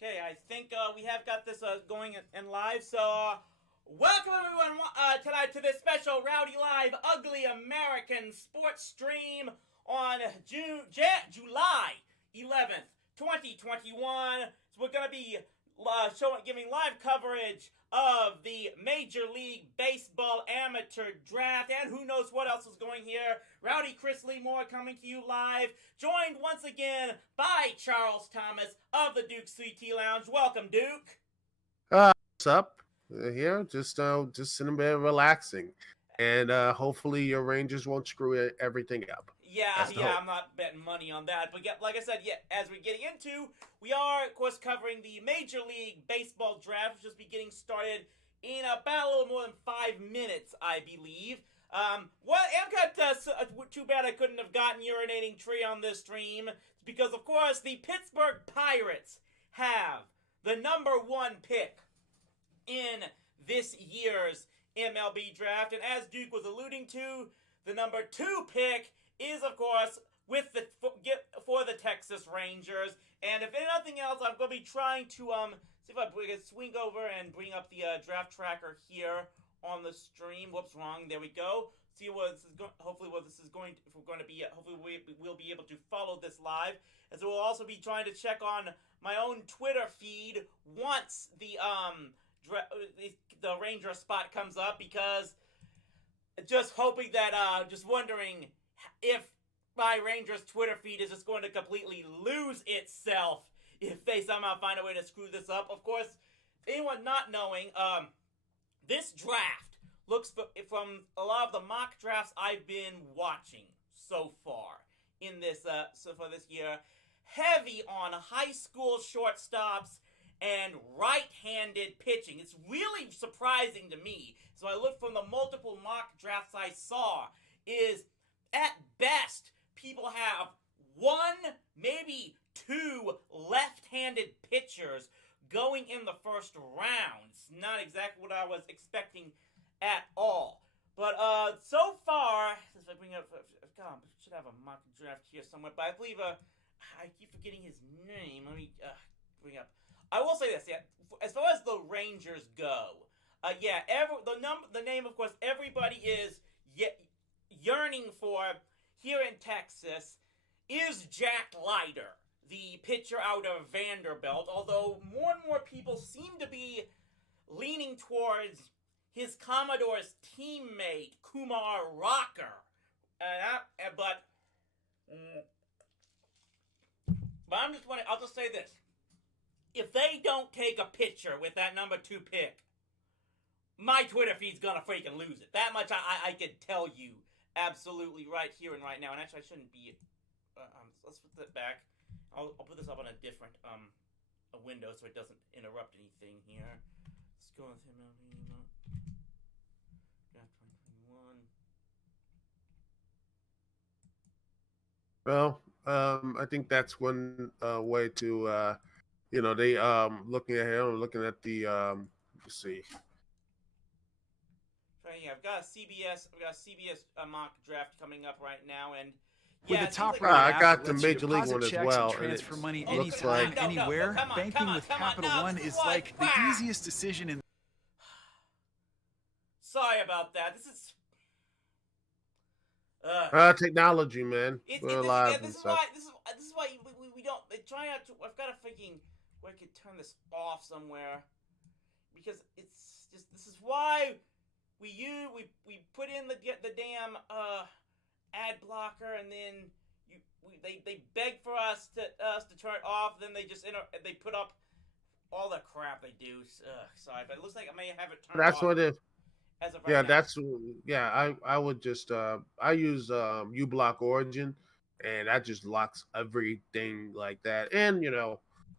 Okay, I think we have got this going in live. So, welcome everyone tonight to this special Rowdy Live Ugly American Sports Stream on July 11th, 2021. So we're gonna be giving live coverage of the Major League Baseball Amateur Draft, and who knows what else is going here. Rowdy Chris Lee Moore coming to you live, joined once again by Charles Thomas of the Duke CT Lounge. Welcome, Duke. What's up? Here, just sitting there relaxing, and hopefully your Rangers won't screw everything up. Yeah, I'm not betting money on that. But like I said, as we're getting into, we are, of course, covering the Major League Baseball Draft, which will just be getting started in about a little more than 5 minutes, I believe. Too bad I couldn't have gotten Urinating Tree on this stream, because, of course, the Pittsburgh Pirates have the number 1 pick in this year's MLB Draft. And as Duke was alluding to, the number 2 pick is, of course, for the Texas Rangers. And if nothing else, I'm going to be trying to see if I can swing over and bring up the draft tracker here on the stream. Whoops, wrong. There we go. See what this is going. Hopefully, what this is going. If we're going to be, hopefully, we'll be able to follow this live. And so we'll also be trying to check on my own Twitter feed once the Ranger spot comes up, because just hoping that just wondering if my Rangers Twitter feed is just going to completely lose itself if they somehow find a way to screw this up. Of course, anyone not knowing, this draft looks from a lot of the mock drafts I've been watching so far in this for this year, heavy on high school shortstops and right-handed pitching. It's really surprising to me. So I look from the multiple mock drafts I saw, is at best, people have 1, maybe 2 left-handed pitchers going in the first round. It's not exactly what I was expecting at all. But so far, since I bring up, God, I should have a mock draft here somewhere, but I believe, I keep forgetting his name. Let me bring up. I will say this, as far as the Rangers go, the name, of course, everybody is yearning for here in Texas is Jack Leiter, the pitcher out of Vanderbilt, although more and more people seem to be leaning towards his Commodore's teammate, Kumar Rocker. But I'll just say this. If they don't take a pitcher with that number 2 pick, my Twitter feed's gonna freaking lose it. That much I could tell you absolutely right here and right now. And actually, I shouldn't be. Let's put that back. I'll put this up on a different a window so it doesn't interrupt anything here. Let's go with MLB Draft 2021. Well, I think that's one way to, they looking at the let's see. Yeah, I've got a CBS mock draft coming up right now, and with the top like rated I got the lets Major you League deposit one as checks well, and transfer money looks anytime, like- anywhere. come on, Banking with Capital no, One this is is like the like- easiest decision in. Sorry about that. This is Technology, man. We're alive this and is stuff. why we don't try not to. I've got a freaking where I could turn this off somewhere, because it's just, this is why we put in the damn ad blocker, and then they beg for us to turn it off. Then they just they put up all the crap they do. Sorry, but it looks like I may have it turned off. That's what it is. As of right now. I would just I use uBlock Origin, and that just locks everything like that, and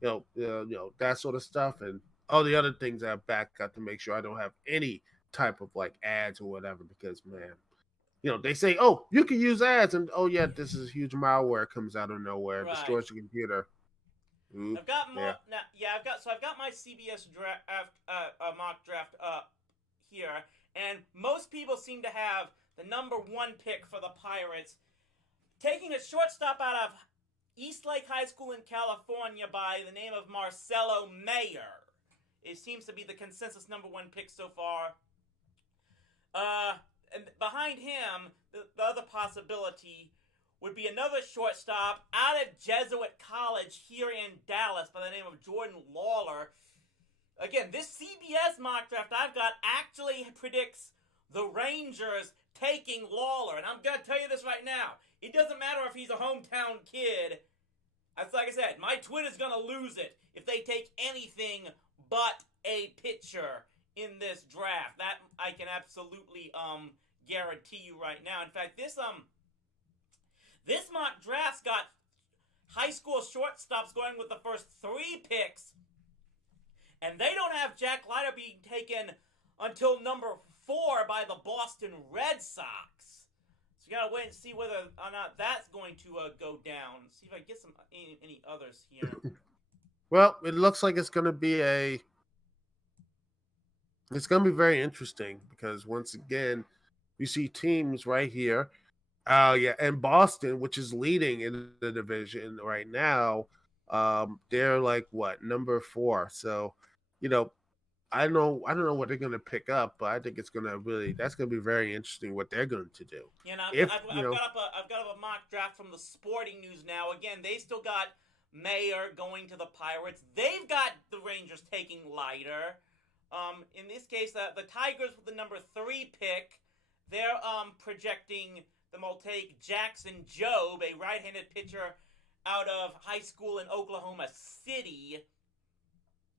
that sort of stuff, and all the other things I've got to make sure I don't have any type of like ads or whatever, because man, they say, oh, you can use ads, and oh yeah, this is huge malware comes out of nowhere, Right. destroys your computer. I've got more now. Yeah, I've got my CBS draft mock draft here, and most people seem to have the number 1 pick for the Pirates, taking a shortstop out of Eastlake High School in California by the name of Marcelo Mayer. It seems to be the consensus #1 pick so far. And behind him, the other possibility would be another shortstop out of Jesuit College here in Dallas by the name of Jordan Lawler. Again, this CBS mock draft I've got actually predicts the Rangers taking Lawler. And I'm going to tell you this right now. It doesn't matter if he's a hometown kid. That's like I said, my Twitter's going to lose it if they take anything but a pitcher in this draft. That I can absolutely guarantee you right now. In fact, this mock draft's got high school shortstops going with the first 3 picks, and they don't have Jack Leiter being taken until #4 by the Boston Red Sox. So you gotta wait and see whether or not that's going to go down. See if I get any others here. Well, it looks like it's gonna be very interesting because once again, you see teams right here. And Boston, which is leading in the division right now, they're like what, #4. So, I don't know what they're gonna pick up, but I think that's gonna be very interesting what they're going to do. Yeah, and I've got up a mock draft from the Sporting News now. Again, they still got Mayer going to the Pirates. They've got the Rangers taking Leiter. In this case, the Tigers with the #3 pick, they're projecting them will take Jackson Jobe, a right-handed pitcher out of high school in Oklahoma City.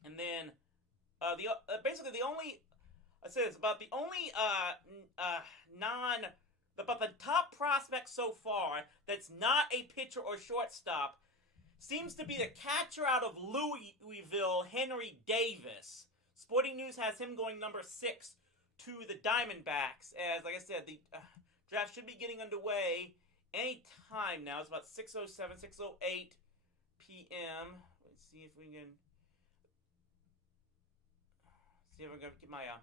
And then basically the only the top prospect so far that's not a pitcher or shortstop seems to be the catcher out of Louisville, Henry Davis. Sporting News has him going #6 to the Diamondbacks. As, like I said, the draft should be getting underway any time now. It's about 6:07, 6:08 p.m. Let's see if we can... See if I'm going to get my... I'm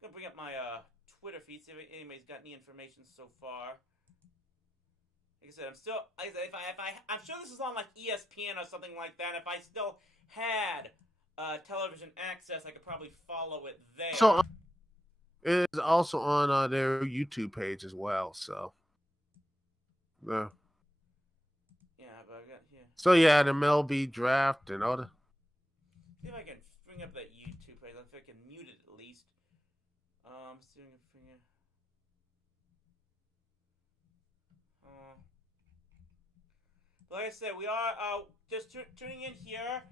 going to bring up my Twitter feed, see if anybody's got any information so far. Like I said, I'm sure this is on like ESPN or something like that. If I still had television access, I could probably follow it there. So it is also on their YouTube page as well. So, yeah. But I got here. So yeah, the MLB draft and all the. See if I can bring up that YouTube page. If I can mute it at least. See if I can bring it. Like I said, we are just tuning in here.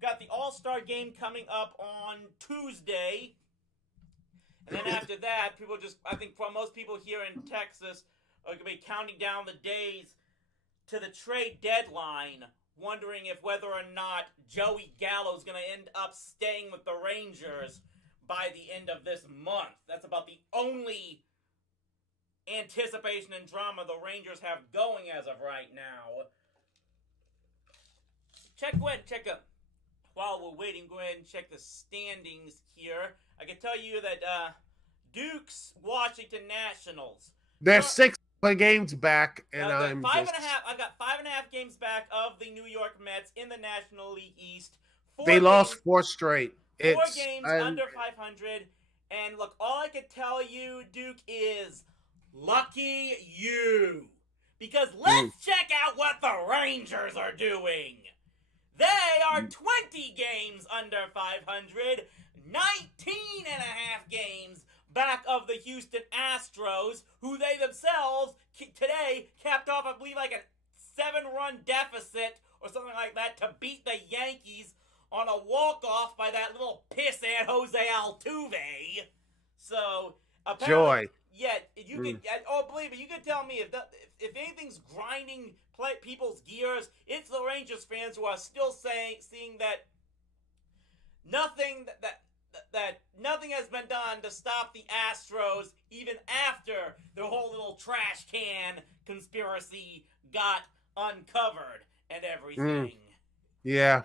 We've got the All-Star game coming up on Tuesday. And then after that, I think for most people here in Texas are going to be counting down the days to the trade deadline, wondering if whether or not Joey Gallo is going to end up staying with the Rangers by the end of this month. That's about the only anticipation and drama the Rangers have going as of right now. Go ahead and check up. While we're waiting, go ahead and check the standings here. I can tell you that Duke's Washington Nationals. They're 6 games back, and I've got 5.5 games back of the New York Mets in the National League East. They lost 4 straight. 4 games under 500. And look, all I can tell you, Duke, is lucky you. Because let's check out what the Rangers are doing. They are 20 games under 500, 19.5 games back of the Houston Astros, who they themselves today capped off, I believe, like a 7-run deficit or something like that to beat the Yankees on a walk-off by that little pissant Jose Altuve. So, apparently... Joy. Yeah, you can... believe me, you can tell me if anything's grinding people's gears, it's the Rangers fans who are still seeing that nothing that nothing has been done to stop the Astros even after the whole little trash can conspiracy got uncovered and everything. Yeah.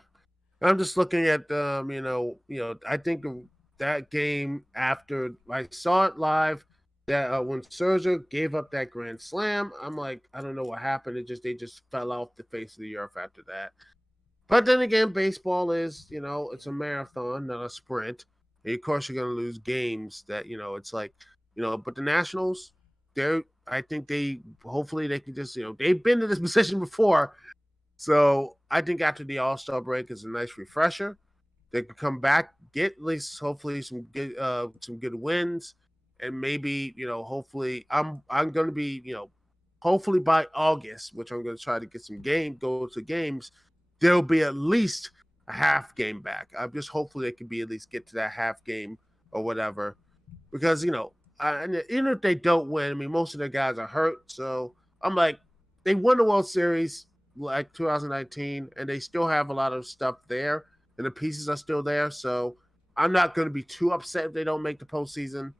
I'm just looking at I think that game after I saw it live that when Scherzer gave up that grand slam, I'm like, I don't know what happened. They just fell off the face of the earth after that. But then again, baseball is, it's a marathon, not a sprint. And of course, you're going to lose games that, it's like, but the Nationals, I think hopefully they can just, they've been in this position before. So I think after the All-Star break is a nice refresher. They can come back, get at least hopefully some good wins, and maybe hopefully I'm going to be hopefully by August, which I'm going to try to get go to games. There'll be at least a half game back. I'm just hopefully they can be at least get to that half game or whatever, because and even if they don't win, I mean most of their guys are hurt, so I'm like they won the World Series like 2019, and they still have a lot of stuff there and the pieces are still there. So I'm not going to be too upset if they don't make the postseason.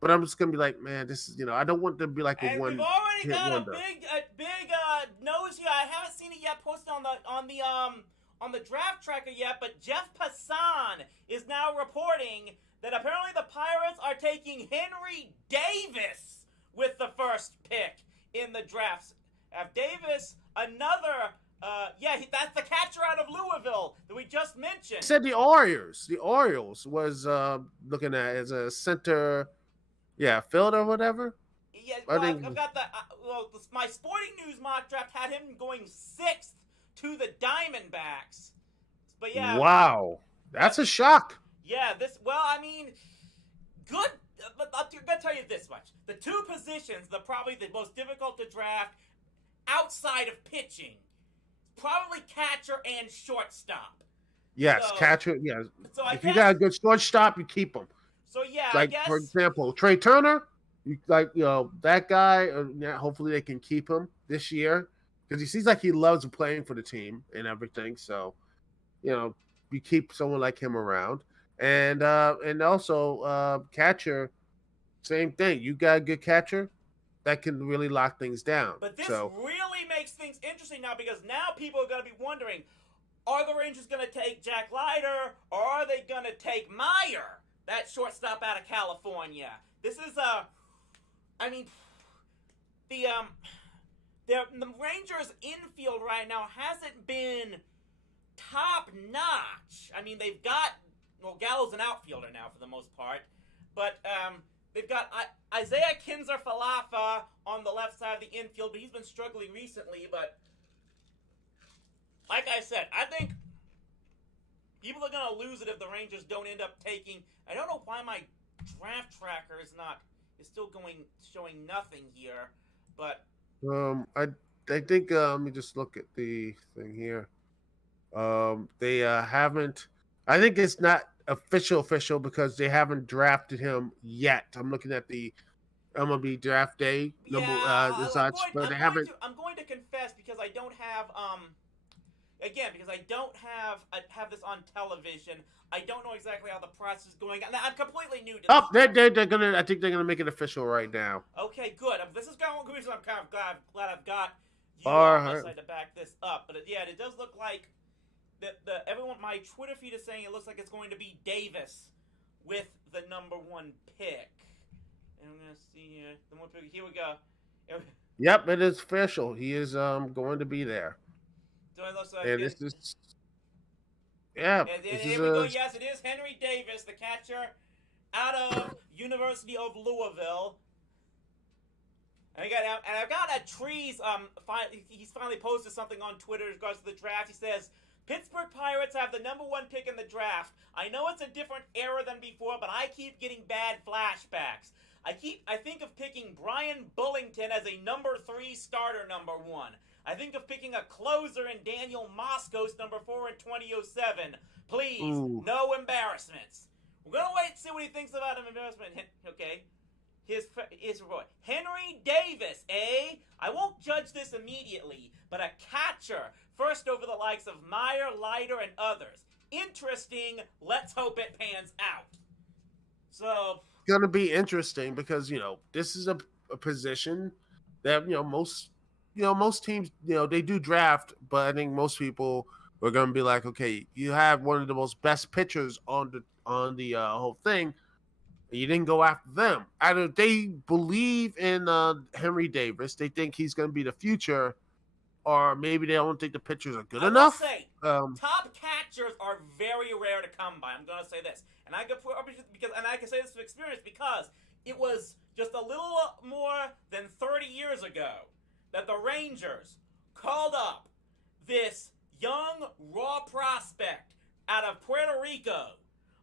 But I'm just going to be like, man, this is, I don't want them to be like and one. We've already got wonder. a big nose here. I haven't seen it yet posted on the draft tracker yet, but Jeff Passan is now reporting that apparently the Pirates are taking Henry Davis with the first pick in the drafts. Davis, another. That's the catcher out of Louisville that we just mentioned. He said the Orioles. The Orioles was looking at as a center, fielder or whatever. Yeah, well, I've got my Sporting News mock draft had him going 6th to the Diamondbacks. But yeah. Wow, that's a shock. Yeah, good. But I'm gonna tell you this much: the two positions, probably the most difficult to draft outside of pitching, probably catcher and shortstop. Yes, catcher. Yeah. So if you got a good shortstop, you keep them. So yeah, like I guess, for example, Trey Turner. That guy. Hopefully they can keep him this year because he seems like he loves playing for the team and everything. So, you keep someone like him around, and also catcher. Same thing. You got a good catcher that can really lock things down. But this really makes things interesting now because now people are going to be wondering, are the Rangers going to take Jack Leiter or are they going to take Meyer, that shortstop out of California? This is the Rangers infield right now hasn't been top notch. I mean, they've got Gallo's an outfielder now for the most part, but they've got Isaiah Kinzer-Falefa on the left side of the infield, but he's been struggling recently. But like I said, I think people are going to lose it if the Rangers don't end up taking. I don't know why my draft tracker is still showing nothing here, but I think let me just look at the thing here. They haven't. I think it's not official because they haven't drafted him yet. I'm looking at the MLB draft day number. But they haven't. I'm going to confess because I don't have because I don't have this on television. I don't know exactly how the process is going. I'm completely new to this. They're gonna. I think they're gonna make it official right now. Okay, good. This is one reason I'm kind of glad I've got you on my side to back this up. But it does look like everyone. My Twitter feed is saying it looks like it's going to be Davis with the number 1 pick. And I'm gonna see here. The 1 pick. Here we go. Yep, it is official. He is going to be there. So it looks like this is. Yeah. Here we go. Yes, it is Henry Davis, the catcher out of University of Louisville. And I've got a Trees. He's finally posted something on Twitter in regards to the draft. He says, Pittsburgh Pirates have the number 1 pick in the draft. I know it's a different era than before, but I keep getting bad flashbacks. I think of picking Brian Bullington as a number 3 starter, number 1. I think of picking a closer in Daniel Moskos, number 4 in 2007. Please, no embarrassments. We're going to wait and see what he thinks about an embarrassment. Okay. His report. Henry Davis, eh? I won't judge this immediately, but a catcher. First over the likes of Meyer, Leiter, and others. Interesting. Let's hope it pans out. So. It's going to be interesting because, this is a position that, most teams, they do draft, but I think most people are going to be like, okay, you have one of the most best pitchers on the whole thing, You didn't go after them. Either they believe in Henry Davis, they think he's going to be the future, or maybe they don't think the pitchers are good enough. I will say, top catchers are very rare to come by. I'm going to say this, and I can say this from experience because it was just a little more than 30 years ago that the Rangers called up this young raw prospect out of Puerto Rico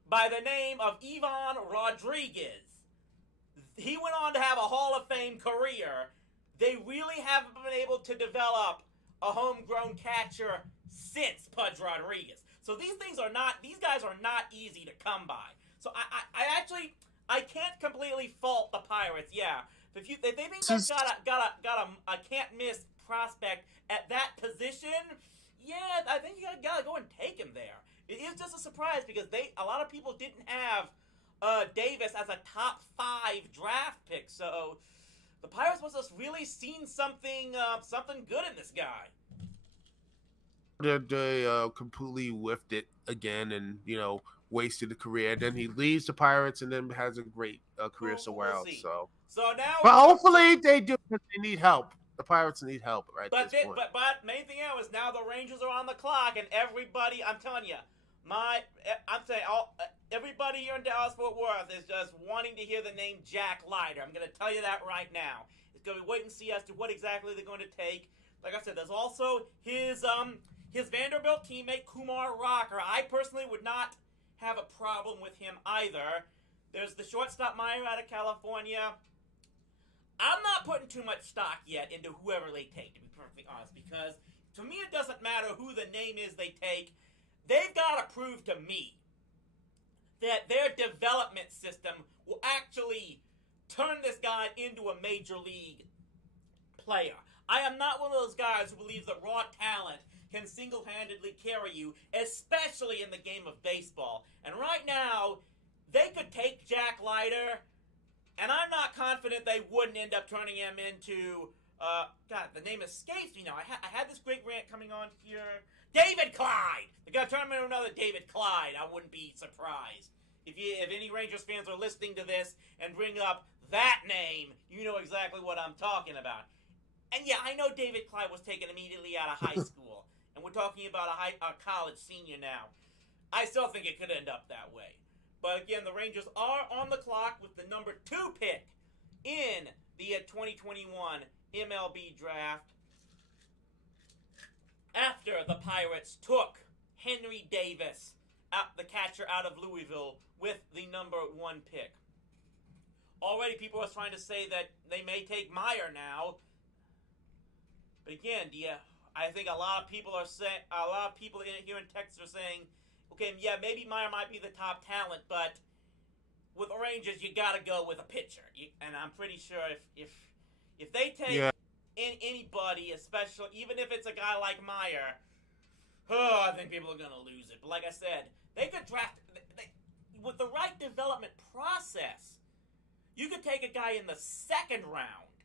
by the name of Ivan Rodriguez. He went on to have a Hall of Fame career. They really haven't been able to develop a homegrown catcher since Pudge Rodriguez. So these guys are not easy to come by. So I can't completely fault the Pirates. Yeah, if they think they've got a can't miss prospect at that position, yeah, I think you gotta go and take him there. It is just a surprise because a lot of people didn't have Davis as a top 5 draft pick. So the Pirates must have really seen something good in this guy. They completely whiffed it again, and wasted a career. Then he leaves the Pirates, and then has a great career somewhere else. So now, but hopefully they do. Because they need help. The Pirates need help right at this point. But main thing is now the Rangers are on the clock, and everybody, I'm telling you, everybody here in Dallas-Fort Worth is just wanting to hear the name Jack Leiter. I'm going to tell you that right now. It's going to be wait and see as to what exactly they're going to take. Like I said, there's also his Vanderbilt teammate Kumar Rocker. I personally would not have a problem with him either. There's the shortstop Meyer out of California. I'm not putting too much stock yet into whoever they take, to be perfectly honest, because to me it doesn't matter who the name is they take. They've got to prove to me that their development system will actually turn this guy into a major league player. I am not one of those guys who believes that raw talent can single-handedly carry you, especially in the game of baseball. And right now, they could take Jack Leiter, and I'm not confident they wouldn't end up turning him into, God, the name escapes me now. I had this great rant coming on here. David Clyde! They're going to turn him into another David Clyde. I wouldn't be surprised. If any Rangers fans are listening to this and bring up that name, you know exactly what I'm talking about. And yeah, I know David Clyde was taken immediately out of high school. And we're talking about a college senior now. I still think it could end up that way. But again, the Rangers are on the clock with the number 2 pick in the 2021 MLB draft. After the Pirates took Henry Davis, the catcher out of Louisville, with the number 1 pick. Already people are trying to say that they may take Meyer now. But again, I think a lot of people here in Texas are saying, okay, yeah, maybe Meyer might be the top talent, but with the Rangers, you got to go with a pitcher. And I'm pretty sure if they take anybody, especially even if it's a guy like Meyer, I think people are going to lose it. But like I said, they could draft with the right development process. You could take a guy in the 2nd round,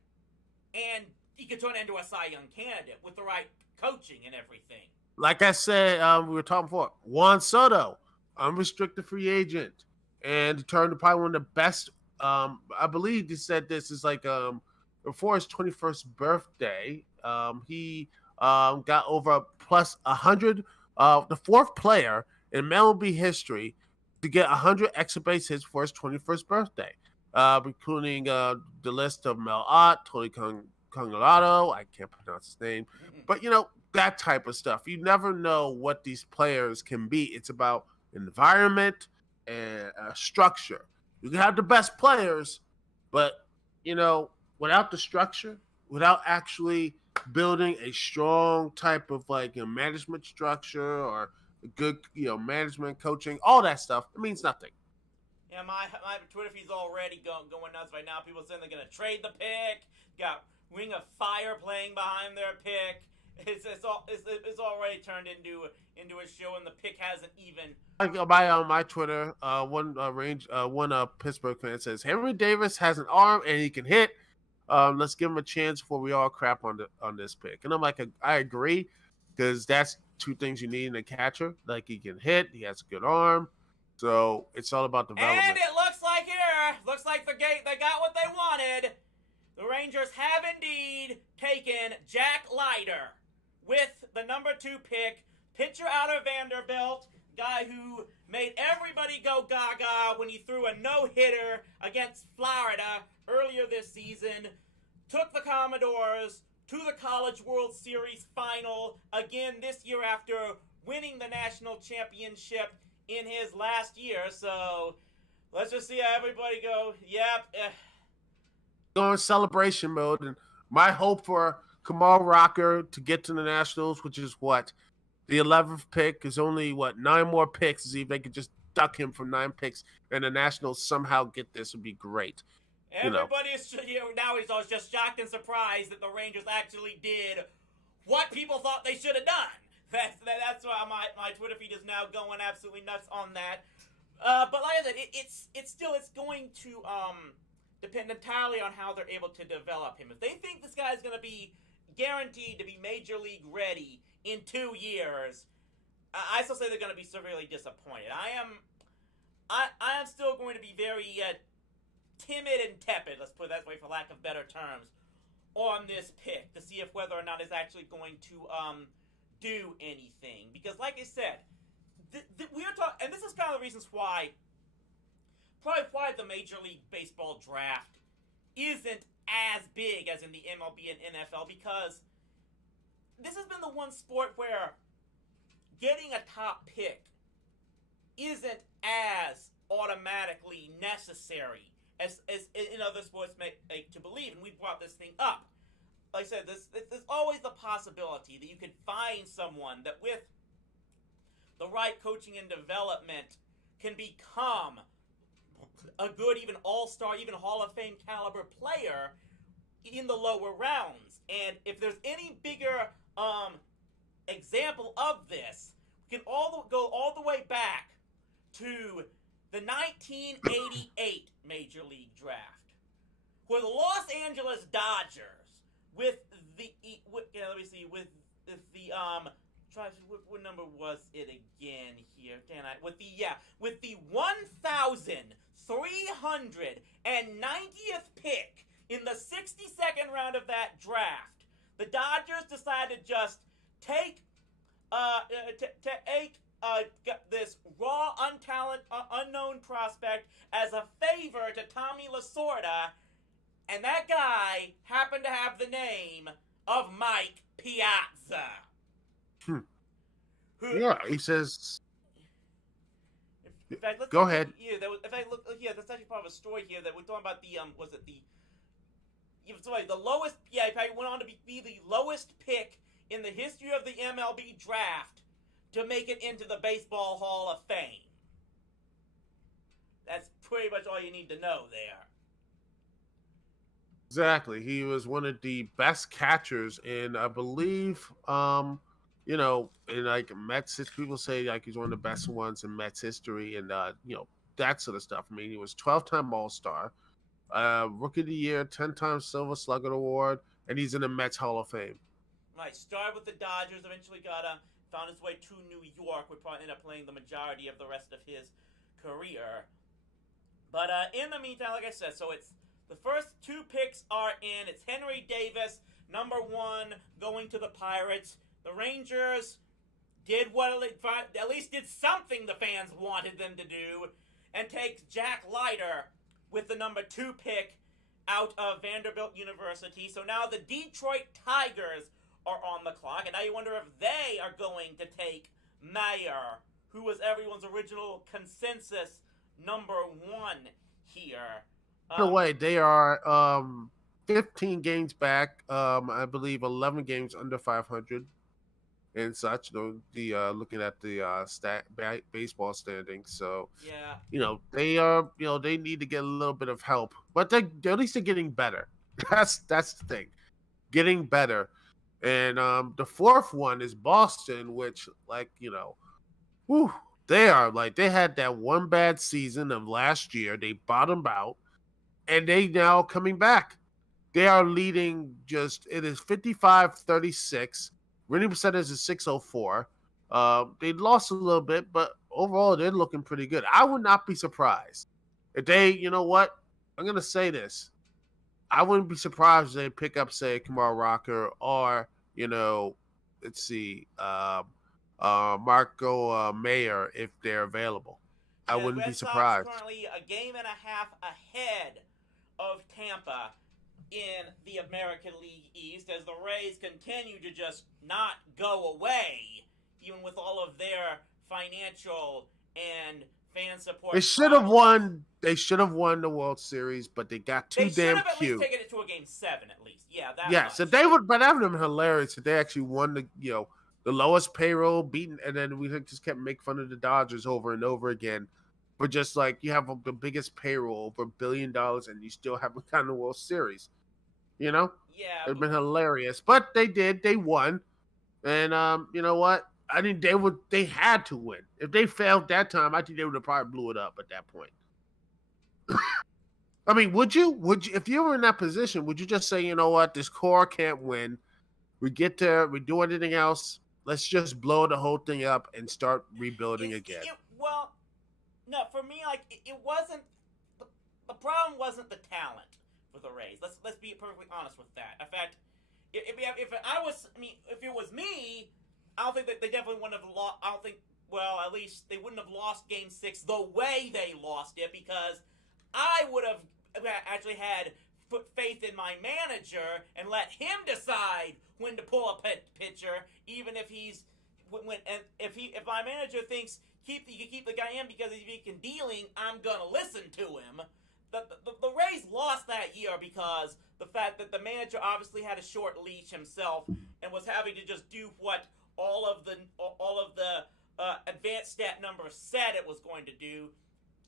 and he could turn into a Cy Young candidate with the right coaching and everything. Like I said, we were talking before, Juan Soto, unrestricted free agent, and turned probably one of the best. I believe he said this is like before his 21st birthday. He got over plus 100. The 4th player in MLB history to get 100 extra base hits for his 21st birthday, including the list of Mel Ott, Tony Congelato. I can't pronounce his name, but that type of stuff. You never know what these players can be. It's about environment and structure. You can have the best players, but without the structure, without actually building a strong type of management structure or a good management coaching, all that stuff, it means nothing. Yeah, my Twitter feed's already going nuts right now. People saying they're gonna trade the pick. Got Ring of Fire playing behind their pick. It's already turned into a show, and the pick hasn't even. My Twitter, one Pittsburgh fan says Henry Davis has an arm and he can hit. Let's give him a chance before we all crap on this pick. And I'm like, I agree, because that's 2 things you need in a catcher. Like, he can hit, he has a good arm, so it's all about development. And it looks like here looks like they got what they wanted. The Rangers have indeed taken Jack Leiter with the number 2 pick, pitcher out of Vanderbilt, guy who made everybody go gaga when he threw a no-hitter against Florida earlier this season, took the Commodores to the College World Series final again this year after winning the national championship in his last year. So let's just see how everybody go. Yep. Go in celebration mode, and my hope for Kamal Rocker to get to the Nationals, which is what the 11th pick, is only 9 more picks. See if they could just duck him from 9 picks, and the Nationals somehow get this would be great. Everybody is now is just shocked and surprised that the Rangers actually did what people thought they should have done. That's why my Twitter feed is now going absolutely nuts on that. But like I said, it's going to depend entirely on how they're able to develop him. If they think this guy is going to be guaranteed to be major league ready in 2 years, I still say they're going to be severely disappointed. I am still going to be very timid and tepid, let's put it that way for lack of better terms, on this pick to see if whether or not it's actually going to do anything. Because like I said, we are talking, and this is kind of the reasons why the Major League Baseball draft isn't as big as in the MLB and NFL, because this has been the one sport where getting a top pick isn't as automatically necessary as in other sports make to believe, and we brought this thing up. Like I said, there's always the possibility that you could find someone that with the right coaching and development can become a good, even all-star, even Hall of Fame caliber player in the lower rounds. And if there's any bigger example of this, we can go all the way back to the 1988 Major League Draft, where the Los Angeles Dodgers, what number was it again here? With the 1,390th pick in the 62nd round of that draft, the Dodgers decided to just take this raw, unknown prospect as a favor to Tommy Lasorda, and that guy happened to have the name of Mike Piazza. Yeah, he says. In fact, go ahead. That's actually part of a story here that we're talking about. The lowest. Yeah, he probably went on to be the lowest pick in the history of the MLB draft to make it into the Baseball Hall of Fame. That's pretty much all you need to know there. Exactly. He was one of the best catchers in, I believe, in like Mets. People say like he's one of the best ones in Mets history, and that sort of stuff. I mean, he was 12-time All-Star, Rookie of the Year, 10-time Silver Slugger Award, and he's in the Mets Hall of Fame. Right. Started with the Dodgers, eventually found his way to New York, would probably end up playing the majority of the rest of his career. But in the meantime, like I said, so it's the first 2 picks are in. It's Henry Davis, number 1, going to the Pirates. The Rangers did at least did something the fans wanted them to do, and takes Jack Leiter with the number 2 pick out of Vanderbilt University. So now the Detroit Tigers are on the clock, and now you wonder if they are going to take Mayer, who was everyone's original consensus number 1 here. No way, they are 15 games back. I believe 11 games under 500 and such. Looking at the baseball standings, so yeah, they are. They need to get a little bit of help, but at least they're getting better. That's the thing, getting better. And the 4th one is Boston, which they had that one bad season of last year. They bottomed out, and they now coming back. They are leading it is 55-36. Winning percentage is 604. They lost a little bit, but overall they're looking pretty good. I would not be surprised If they, you know what? I'm gonna say this. I wouldn't be surprised if they pick up, say, Kumar Rocker or, let's see, Marco Mayer if they're available. I Yeah, wouldn't be Red Sox surprised. currently a game and a half ahead of Tampa in the American League East as the Rays continue to just not go away, even with all of their financial and fan support. They should have won. They should have won the World Series, but they got too damn cute. They should have at least taken it to a Game 7, at least. Yeah, that. Yes, much. if they would, but that would have been hilarious if they actually won the lowest payroll, beaten, and then we just kept making fun of the Dodgers over and over again. But just like you have the biggest payroll, over $1 billion, and you still haven't gotten the World Series. Yeah, it'd been hilarious. But they did. They won, and you know what? I think they had to win. If they failed that time, I think they would have probably blew it up at that point. I mean, would you, if you were in that position, would you just say, you know what, this core can't win. We do anything else. Let's just blow the whole thing up and start rebuilding again. Well, no, for me, like, it wasn't, the problem wasn't the talent for the Rays. Let's be perfectly honest with that. In fact, if it was me, I don't think that they definitely wouldn't have lost. I don't think. Well, at least they wouldn't have lost Game 6 the way they lost it, because I would have actually had put faith in my manager and let him decide when to pull a pitcher, even if if my manager thinks you can keep the guy in because he's weak and dealing, I'm gonna listen to him. The Rays lost that year because the fact that the manager obviously had a short leash himself and was having to just do what all of the advanced stat numbers said it was going to do.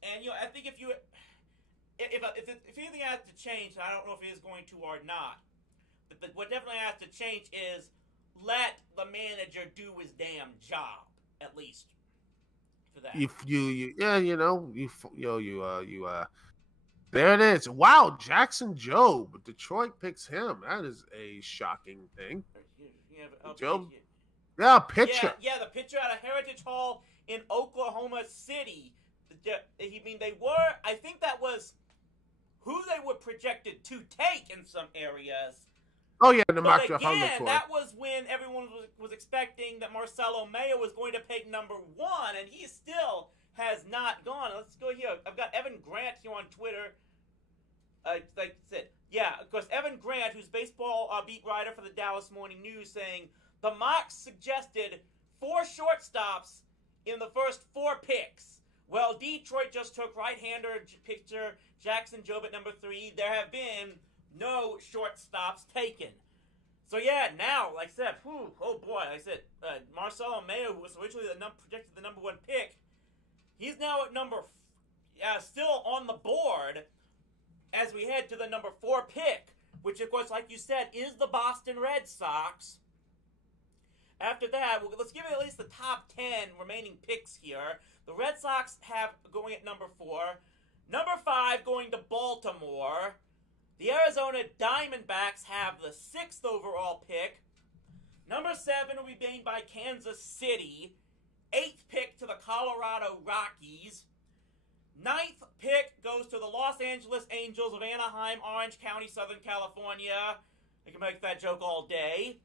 And I think if anything has to change, I don't know if it is going to or not. But what definitely has to change is let the manager do his damn job, at least for that. There it is. Wow, Jackson Jobe. Detroit picks him. That is a shocking thing. Jobe. Yeah, pitcher. Yeah, the pitcher at a Heritage Hall in Oklahoma City. I think that was who they were projected to take in some areas. Oh, yeah, the mock draft. But again, that was when everyone was expecting that Marcelo Mayo was going to pick number 1, and he still has not gone. Let's go here. I've got Evan Grant here on Twitter. Like I said, yeah, of course, Evan Grant, who's baseball beat writer for the Dallas Morning News, saying the mocks suggested 4 shortstops in the first 4 picks. Well, Detroit just took right-hander pitcher Jackson Jobe at number 3. There have been no shortstops taken. So yeah, now, like I said, oh boy, like I said, Marcelo Mayo, who was originally projected the number 1 pick, he's now at still on the board as we head to the number 4 pick, which of course, like you said, is the Boston Red Sox. After that, let's give it at least the top 10 remaining picks here. The Red Sox have going at number 4. Number 5 going to Baltimore. The Arizona Diamondbacks have the 6th overall pick. Number 7 will be made by Kansas City. 8th pick to the Colorado Rockies. 9th pick goes to the Los Angeles Angels of Anaheim, Orange County, Southern California. I can make that joke all day.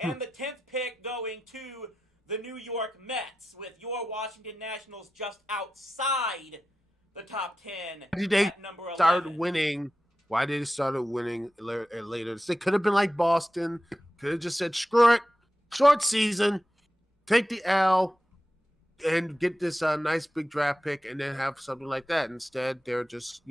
And the 10th pick going to the New York Mets, with your Washington Nationals just outside the top 10 at number 11. Why did they start winning later? They could have been like Boston. Could have just said, screw it. Short season. Take the L and get this nice big draft pick and then have something like that. Instead, they're just,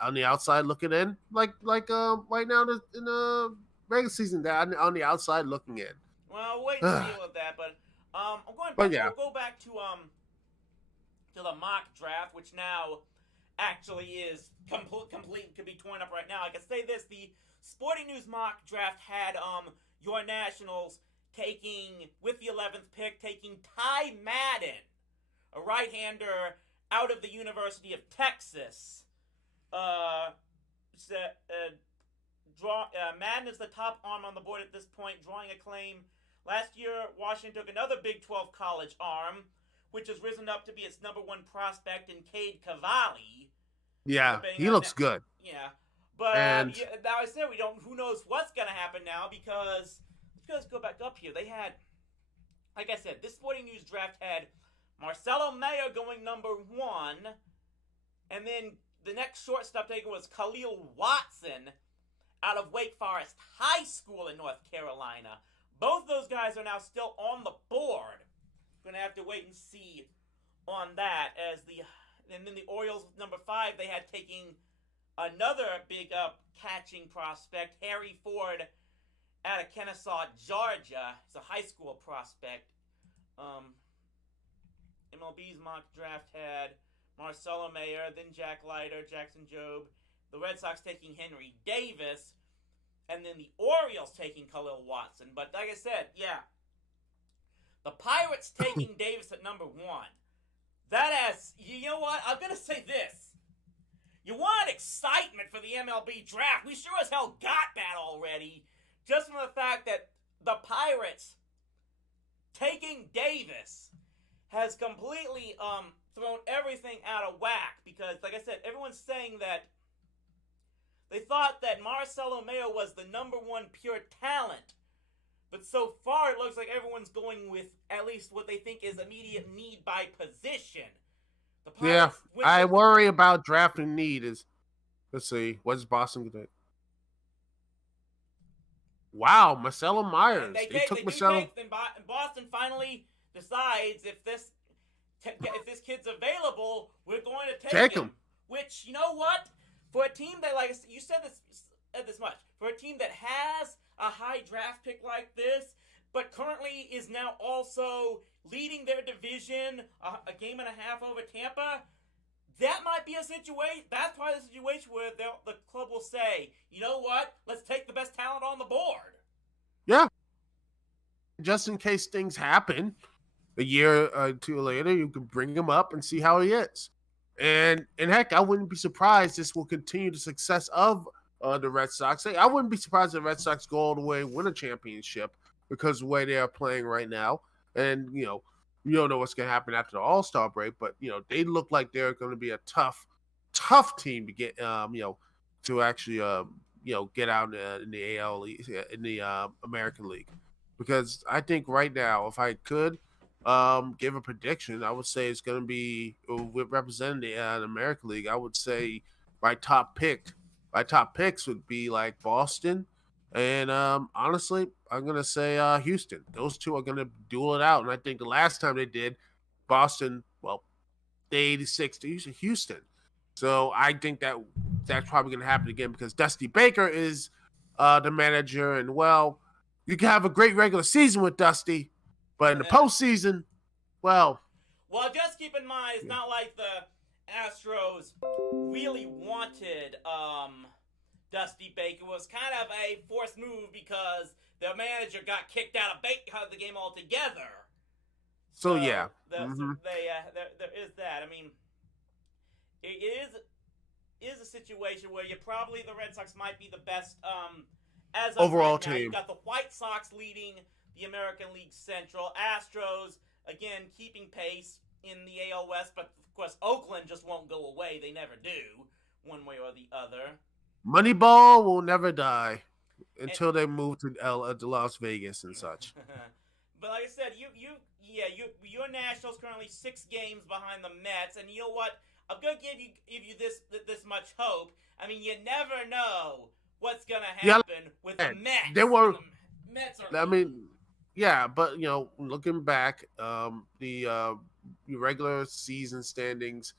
on the outside looking in. Like right now in the regular season, they're on the outside looking in. Well, wait and see with that, but I'm going back. Yeah. We'll go back to the mock draft, which now actually is complete, could be torn up right now. I can say this: the Sporting News mock draft had your Nationals taking, with the 11th pick, taking Ty Madden, a right-hander out of the University of Texas. Madden is the top arm on the board at this point, drawing acclaim. Last year, Washington took another Big 12 college arm, which has risen up to be its number 1 prospect in Cade Cavalli. Yeah, he looks good. Yeah, but And now I said we don't. Who knows what's gonna happen now? Because let's go back up here. They had, like I said, this Sporting News draft had Marcelo Mayer going number 1, and then the next shortstop taken was Khalil Watson out of Wake Forest High School in North Carolina. Both those guys are now still on the board. Going to have to wait and see on that. And then the Orioles, number 5, they had taking another big catching prospect, Harry Ford, out of Kennesaw, Georgia. It's a high school prospect. MLB's mock draft had Marcelo Mayer, then Jack Leiter, Jackson Jobe. The Red Sox taking Henry Davis, and then the Orioles taking Khalil Watson. But like I said, yeah, the Pirates taking Davis at number 1. That has, you know what? I'm going to say this. You wanted excitement for the MLB draft. We sure as hell got that already. Just from the fact that the Pirates taking Davis has completely thrown everything out of whack. Because, like I said, everyone's saying that they thought that Marcelo Mayer was the number 1 pure talent. But so far, it looks like everyone's going with at least what they think is immediate need by position. Yeah, I worry about drafting need is, let's see, what's Boston going to do? Wow, Marcelo Myers. They took Marcelo. And Boston finally decides if this kid's available, we're going to take him. Which, you know what? For a team that, like you said this much, for a team that has a high draft pick like this, but currently is now also leading their division a game and a half over Tampa, that might be a situation. That's probably the situation where the club will say, you know what? Let's take the best talent on the board. Yeah. Just in case things happen, a year or 2 later, you can bring him up and see how he is. And heck, I wouldn't be surprised this will continue the success of the Red Sox. I wouldn't be surprised if the Red Sox go all the way and win a championship because of the way they are playing right now. And, you don't know what's going to happen after the All-Star break, but, they look like they're going to be a tough team to get, to actually, get out in the AL League, in the American League. Because I think right now, if I could give a prediction, I would say it's going to be, representing the American League, I would say my top picks would be like Boston. And honestly, I'm going to say Houston. Those two are going to duel it out. And I think the last time they did, Boston, they 86 to Houston. So I think that's probably going to happen again because Dusty Baker is the manager. And, you can have a great regular season with Dusty, but in the postseason, Well, just keep in mind, it's not like the Astros really wanted Dusty Baker. It was kind of a forced move because their manager got kicked out of the game altogether. So yeah. There is that. I mean, it is a situation where the Red Sox might be the best as of overall right now. team. You've got the White Sox leading the American League Central. Astros, again, keeping pace in the AL West, but of course Oakland just won't go away. They never do, one way or the other. Moneyball will never die until they move to Las Vegas and such. But like I said, your Nationals currently 6 games behind the Mets, and you know what? I'm gonna give you this much hope. I mean, you never know what's gonna happen with the Mets. They were. The Mets are. But looking back, the regular season standings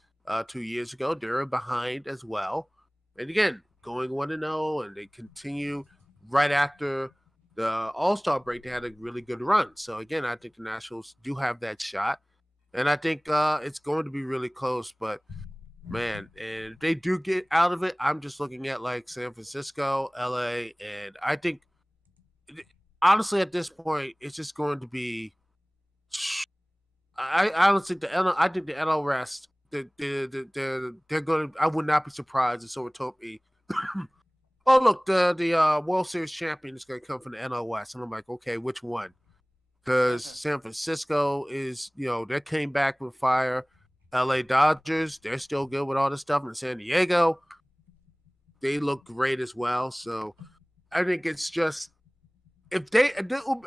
2 years ago, they were behind as well. And again, going 1-0, and they continue right after the All-Star break. They had a really good run. So again, I think the Nationals do have that shot, and I think it's going to be really close. But man, and if they do get out of it, I'm just looking at like San Francisco, LA, and I think honestly at this point it's just going to be. I honestly think I think the NL West. They're going to. I would not be surprised if someone told me, "Oh, look, the World Series champion is going to come from the NL West," and I'm like, "Okay, which one?" Because San Francisco is, they came back with fire. LA Dodgers, they're still good with all this stuff. In San Diego, they look great as well. So I think it's just if they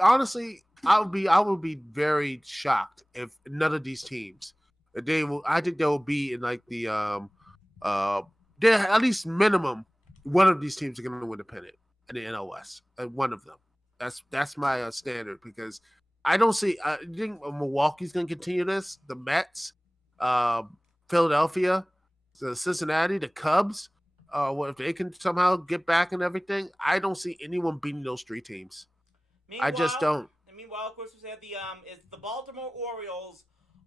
honestly, I would be very shocked if none of these teams they will. I think they will be in like the they're at least minimum one of these teams are going to win the pennant in the NOS. One of them. That's my standard because I don't see. I think Milwaukee's going to continue this. The Mets, Philadelphia, the Cincinnati, the Cubs. What if they can somehow get back and everything? I don't see anyone beating those three teams. I just don't. Meanwhile, of course, we said is the Baltimore Orioles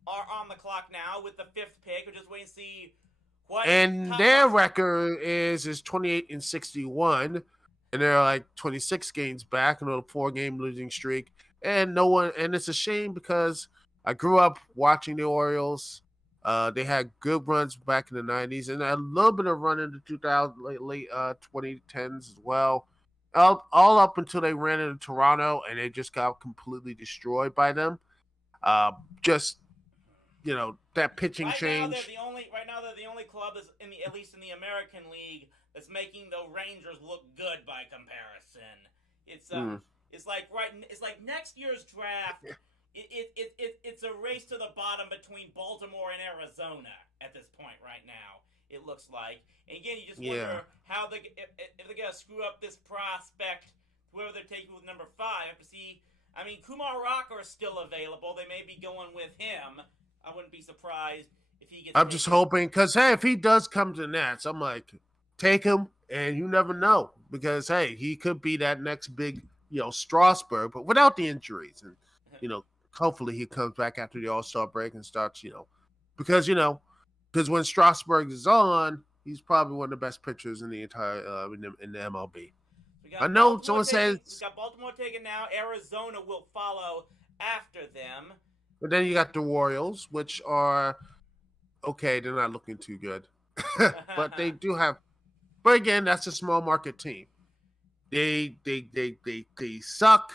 are on the clock now with the 5th pick. We're just waiting to see what. And their record is 28-61, and they're like 26 games back in a 4-game losing streak. And no one, and it's a shame because I grew up watching the Orioles. They had good runs back in the 90s and a little bit of run in the 2000 late 2010s as well. All up until they ran into Toronto and they just got completely destroyed by them. Just that pitching change. Right now they're the only club that's at least in the American League that's making the Rangers look good by comparison. It's like next year's draft. It's a race to the bottom between Baltimore and Arizona at this point right now. It looks like. And again, you just wonder how if they're gonna screw up this prospect, whoever they're taking with number 5. To see, I mean, Kumar Rocker is still available. They may be going with him. I wouldn't be surprised if he gets. I'm just hoping because hey, if he does come to the Nats, I'm like, take him, and you never know because hey, he could be that next big, Strasburg, but without the injuries, and hopefully he comes back after the All-Star break and starts, because when Strasburg is on, he's probably one of the best pitchers in the entire in the MLB. I know Baltimore someone says we got Baltimore taken now. Arizona will follow after them. But then you got the Orioles, which are okay. They're not looking too good, but they do have. But again, that's a small market team. They suck.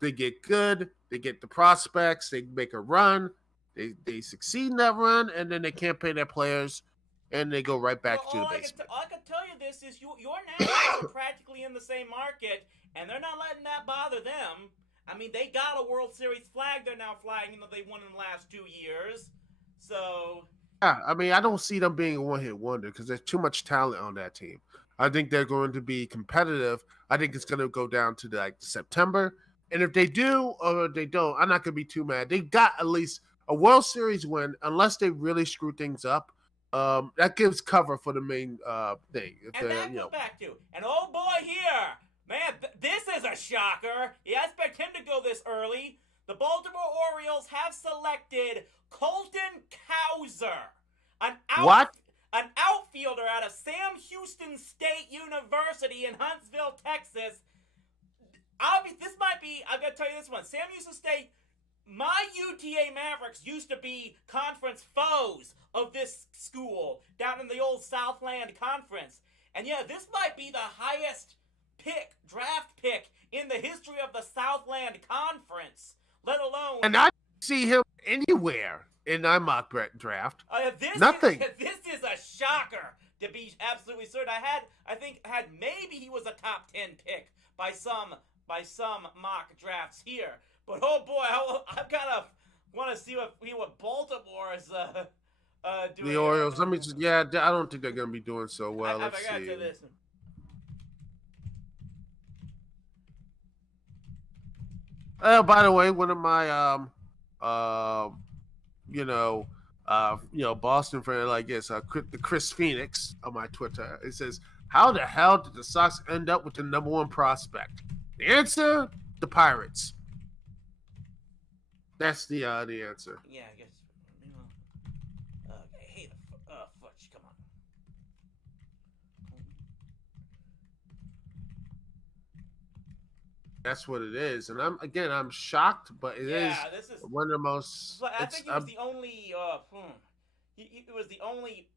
They get good. They get the prospects. They make a run. They succeed in that run, and then they can't pay their players, and they go right back to the basement. All I can tell you this is your Nationals are practically in the same market, and they're not letting that bother them. I mean, they got a World Series flag they're now flying that they won in the last 2 years. So yeah, I mean, I don't see them being a one-hit wonder because there's too much talent on that team. I think they're going to be competitive. I think it's going to go down to September. And if they do or they don't, I'm not going to be too mad. They got at least a World Series win, unless they really screw things up. That gives cover for the main thing. And that goes back to, and oh boy here, man, this is a shocker. Yeah, I expect him to go this early. The Baltimore Orioles have selected Colton Cowser, an outfielder out of Sam Houston State University in Huntsville, Texas. This might be, I've got to tell you this one. Sam Houston State, my UTA Mavericks used to be conference foes of this school down in the old Southland Conference. And yeah, this might be the highest draft pick in the history of the Southland Conference, let alone... And I see him anywhere in my mock draft. Nothing. This is a shocker, to be absolutely certain. I think maybe he was a top 10 pick by some mock drafts here. But oh boy, I kind of want to see what Baltimore is doing. The Orioles. I don't think they're going to be doing so well. Let's see. This. By the way, one of my Boston friend the Chris Phoenix on my Twitter. It says, "How the hell did the Sox end up with the number 1 prospect?" The answer: the Pirates. That's the answer. Yeah, I guess. Hey, fudge, come on. That's what it is, and I'm shocked, but this is one of the most. I think it was the only. It was the only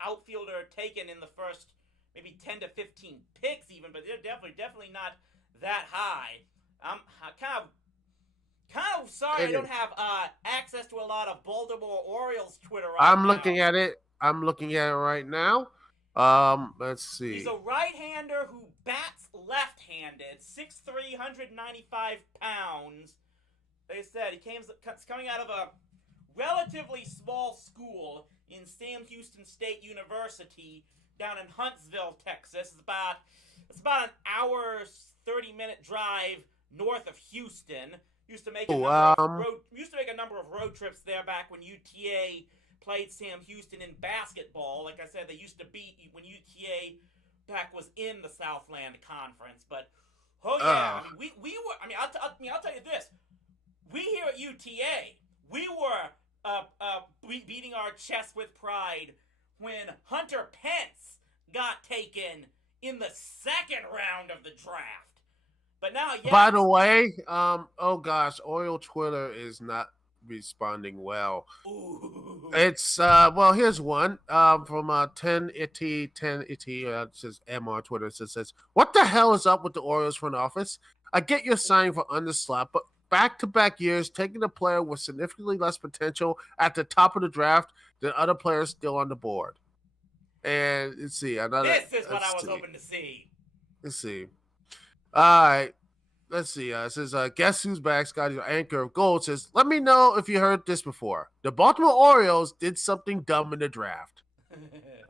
outfielder taken in the first maybe 10 to 15 picks, even, but they're definitely not that high. I'm kind of sorry, I don't have access to a lot of Baltimore Orioles Twitter right I'm now. looking at it. I'm looking at it right now. Let's see. He's a right-hander who bats left-handed, 6'3", 195 pounds. They said he's coming out of a relatively small school in Sam Houston State University down in Huntsville, Texas. It's about an hour, 30-minute drive north of Houston. Used to make a number of road trips there back when UTA played Sam Houston in basketball. Like I said, they used to beat when UTA back was in the Southland Conference. But I mean, we were. I mean, I'll tell you this. We here at UTA, we were beating our chest with pride when Hunter Pence got taken in the second round of the draft. But now, yes. By the way, oh gosh, Oriole Twitter is not responding well. Ooh. It's well, here's one from 10itty. It says M on Twitter. It says, "What the hell is up with the Orioles front office? I get your signing for underslot, but back-to-back years taking a player with significantly less potential at the top of the draft than other players still on the board." And let's see, This is what I was hoping to see. Let's see. All right. Let's see. It says, guess who's back? Scotty, anchor of gold, says, let me know if you heard this before. The Baltimore Orioles did something dumb in the draft.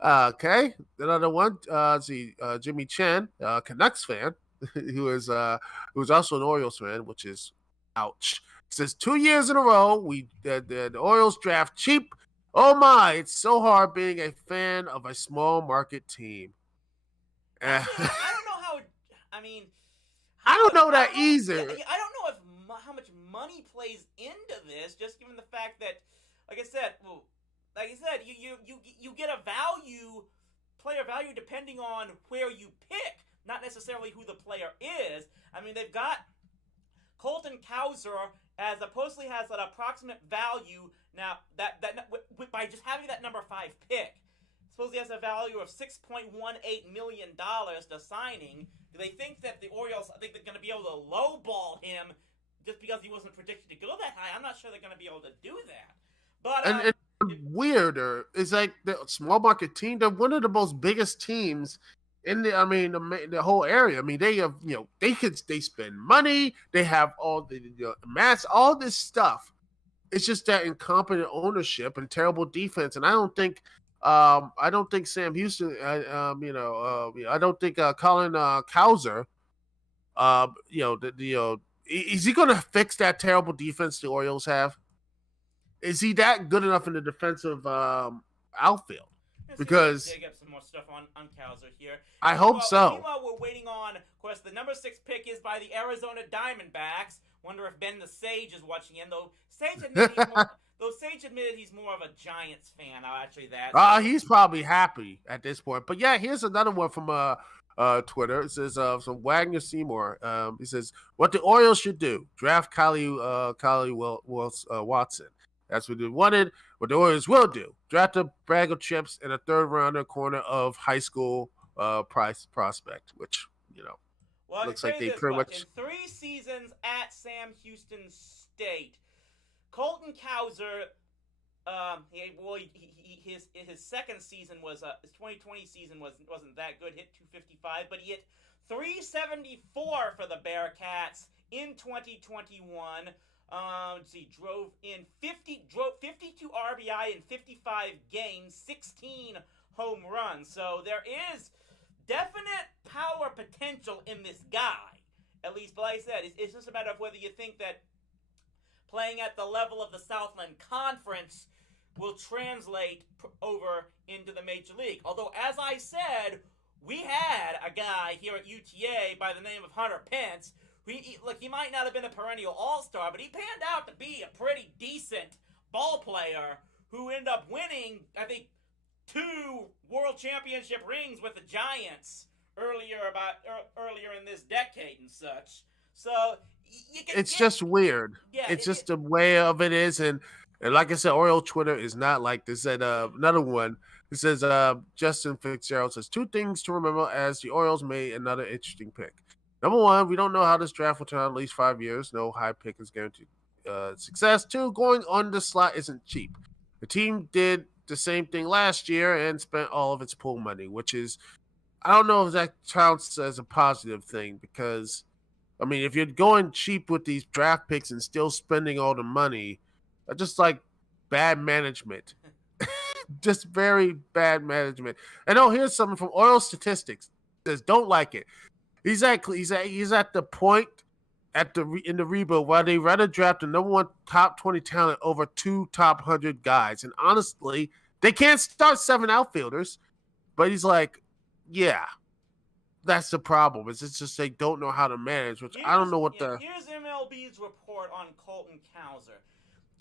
Okay. Another one. Let's see. Jimmy Chen, Canucks fan, who is also an Orioles fan, which is ouch. Says 2 years in a row, the Orioles draft cheap. Oh my, it's so hard being a fan of a small market team. I don't know how. I mean, I don't know that either. I don't know how much money plays into this. Just given the fact that, like I said, you get a player value depending on where you pick, not necessarily who the player is. I mean, they've got Colton Cowser supposedly has an approximate value now that by just having that number 5 pick. Supposedly has a value of $6.18 million to signing. Do they think that the Orioles, I think they're going to be able to lowball him just because he wasn't predicted to go that high? I'm not sure they're going to be able to do that. But and weirder is like the small market team. They're one of the most biggest teams in the whole area. I mean, they have they spend money. They have all the mass, all this stuff. It's just that incompetent ownership and terrible defense. And I don't think Sam Houston. I don't think Colin Cowser. Is he going to fix that terrible defense the Orioles have? Is he that good enough in the defensive outfield? Because dig up some more stuff on Cowser here. I hope so. Meanwhile, we're waiting on. Of course, the number 6 pick is by the Arizona Diamondbacks. Wonder if Ben the Sage is watching in. Though Sage admitted he's more of a Giants fan. He's probably happy at this point. But yeah, here's another one from Twitter. It says from Wagner Seymour. He says, what the Orioles should do: draft Kylie Watson. That's what they wanted. What the Orioles will do: draft a bag of chips in a third rounder corner of high school prospect, which looks like they pretty much. In 3 seasons at Sam Houston State, Colton Cowser, his second season was his 2020 season wasn't that good. Hit 255, but he hit 374 for the Bearcats in 2021. Drove 52 RBI in 55 games, 16 home runs. So there is definite power potential in this guy. At least, like I said, it's just a matter of whether you think that playing at the level of the Southland Conference will translate over into the Major League. Although, as I said, we had a guy here at UTA by the name of Hunter Pence. He might not have been a perennial all-star, but he panned out to be a pretty decent ball player who ended up winning, I think, 2 World Championship rings with the Giants earlier in this decade and such. So it's just weird. Yeah, it's just the way of it is, and like I said, Oriole Twitter is not like this. And another one. It says Justin Fitzgerald says 2 things to remember as the Orioles made another interesting pick. Number 1, we don't know how this draft will turn out in at least 5 years. No high pick is guaranteed. success. Two, going on the slot isn't cheap. The team did the same thing last year and spent all of its pool money, which is, I don't know if that counts as a positive thing because, I mean, if you're going cheap with these draft picks and still spending all the money, that's just like bad management. Just very bad management. And here's something from Oil Statistics. It says don't like it. He's at the point in the rebuild where they rather draft the number one top 20 talent over two top 100 guys. And honestly, they can't start 7 outfielders. But he's like, yeah, that's the problem. It's just they don't know how to manage, which I don't know what Here's MLB's report on Colton Cowser.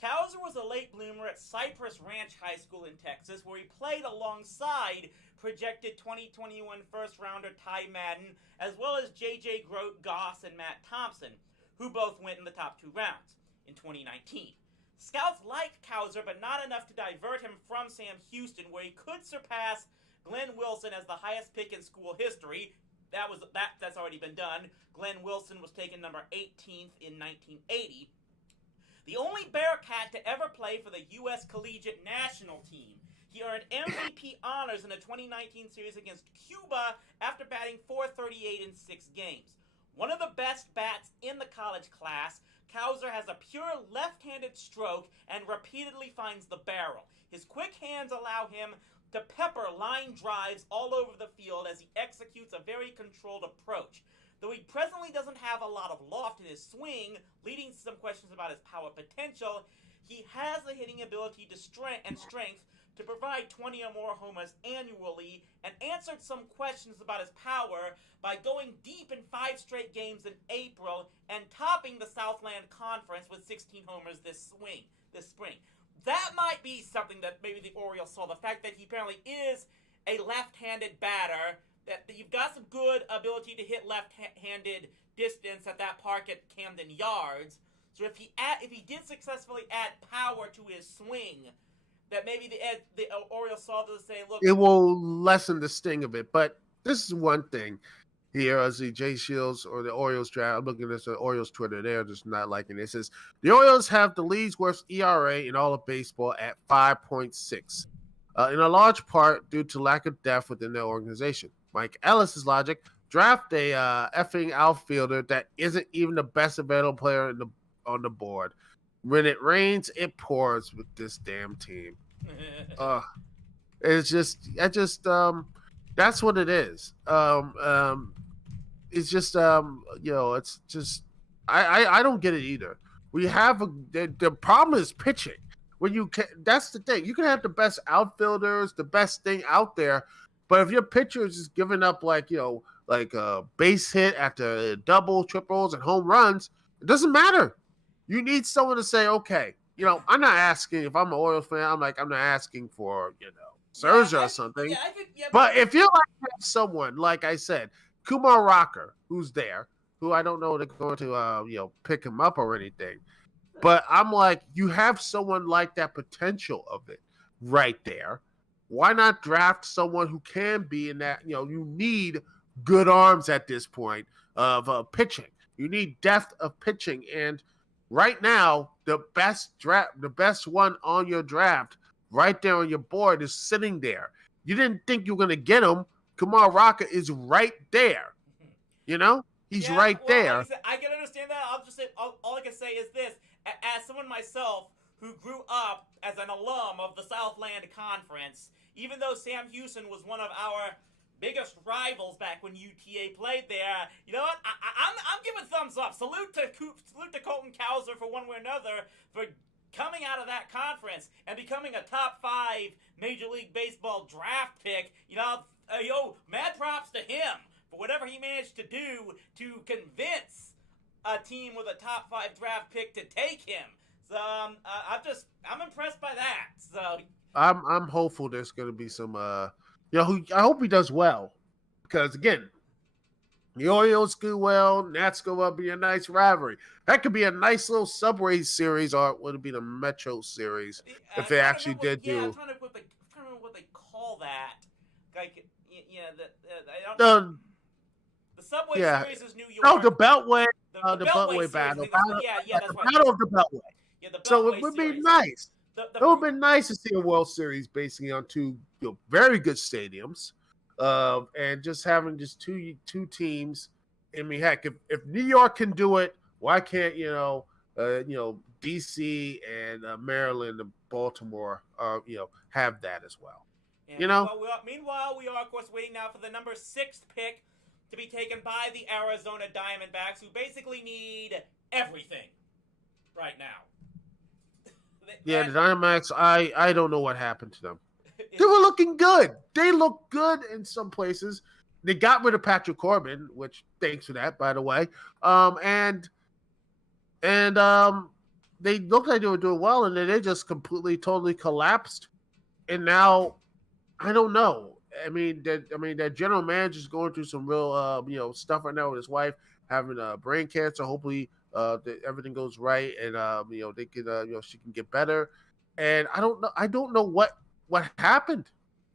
Cowser was a late bloomer at Cypress Ranch High School in Texas, where he played alongside projected 2021 first-rounder Ty Madden, as well as J.J. Goss and Matt Thompson, who both went in the top 2 rounds in 2019. Scouts liked Cowser, but not enough to divert him from Sam Houston, where he could surpass Glenn Wilson as the highest pick in school history. That's already been done. Glenn Wilson was taken number 18th in 1980. The only Bearcat to ever play for the U.S. Collegiate National Team. He earned MVP honors in the 2019 series against Cuba after batting .438 in 6 games. One of the best bats in the college class, Cowser has a pure left-handed stroke and repeatedly finds the barrel. His quick hands allow him to pepper line drives all over the field as he executes a very controlled approach. Though he presently doesn't have a lot of loft in his swing, leading to some questions about his power potential, he has the hitting ability and strength to provide 20 or more homers annually, and answered some questions about his power by going deep in 5 straight games in April and topping the Southland Conference with 16 homers this spring. That might be something that maybe the Orioles saw. The fact that he apparently is a left-handed batter, that you've got some good ability to hit left-handed distance at that park at Camden Yards. So if he did successfully add power to his swing, that maybe the Orioles saw this and say, look, it will lessen the sting of it. But this is one thing here as the Jay Shields or the Orioles draft. I'm looking at the Orioles Twitter. They're just not liking it. It says the Orioles have the league's worst ERA in all of baseball at 5.6, in a large part due to lack of depth within their organization. Mike Ellis's logic: draft a effing outfielder that isn't even the best available player on the board. When it rains, it pours with this damn team. It's just that's what it is. It's just it's just I don't get it either. We have the problem is pitching. When you can, that's the thing. You can have the best outfielders, the best thing out there, but if your pitcher is just giving up like a base hit after double, triples, and home runs, it doesn't matter. You need someone to say, okay, I'm not asking if I'm an Orioles fan. I'm not asking for Scherzer or something. But if you have someone like I said, Kumar Rocker, who's there, who I don't know they're going to pick him up or anything, but I'm like, you have someone like that potential of it right there. Why not draft someone who can be in that? You need good arms at this point of pitching. You need depth of pitching, and right now, the best one on your draft, right there on your board, is sitting there. You didn't think you were going to get him. Kumar Rocker is right there. He's right there. Like I can understand that. I'll just say all I can say is this: as someone myself who grew up as an alum of the Southland Conference, even though Sam Houston was one of our biggest rivals back when UTA played there, you know what? I'm giving thumbs up. Salute to Colton Cowser for one way or another for coming out of that conference and becoming a top 5 Major League Baseball draft pick. Mad props to him for whatever he managed to do to convince a team with a top 5 draft pick to take him. So I'm impressed by that. So I'm hopeful there's going to be some. I hope he does well, because again, the Orioles do well, Nats go up, be a nice rivalry. That could be a nice little Subway series, or would it be the Metro series if they actually did do? I'm trying to remember what they call that. Like, the Subway series is New York. No, the Beltway. the Beltway Beltway series. battle. That's right. Battle of the Beltway. Yeah, the So Beltway it would series. be nice. The It would have been nice to see a World Series basically on two very good stadiums, and just having just two teams. I mean, heck, if New York can do it, why can't DC and Maryland and Baltimore, have that as well? And You know, meanwhile, we are of course waiting now for the number 6 pick to be taken by the Arizona Diamondbacks, who basically need everything right now. yeah, the Diamondbacks. I don't know what happened to them. They were looking good. They look good in some places. They got rid of Patrick Corbin, which thanks for that, by the way. And they looked like they were doing well, and then they just completely, totally collapsed. And now, I don't know. I mean, that general manager's going through some real, stuff right now with his wife having brain cancer. Hopefully, that everything goes right, and they can, she can get better. And I don't know what happened.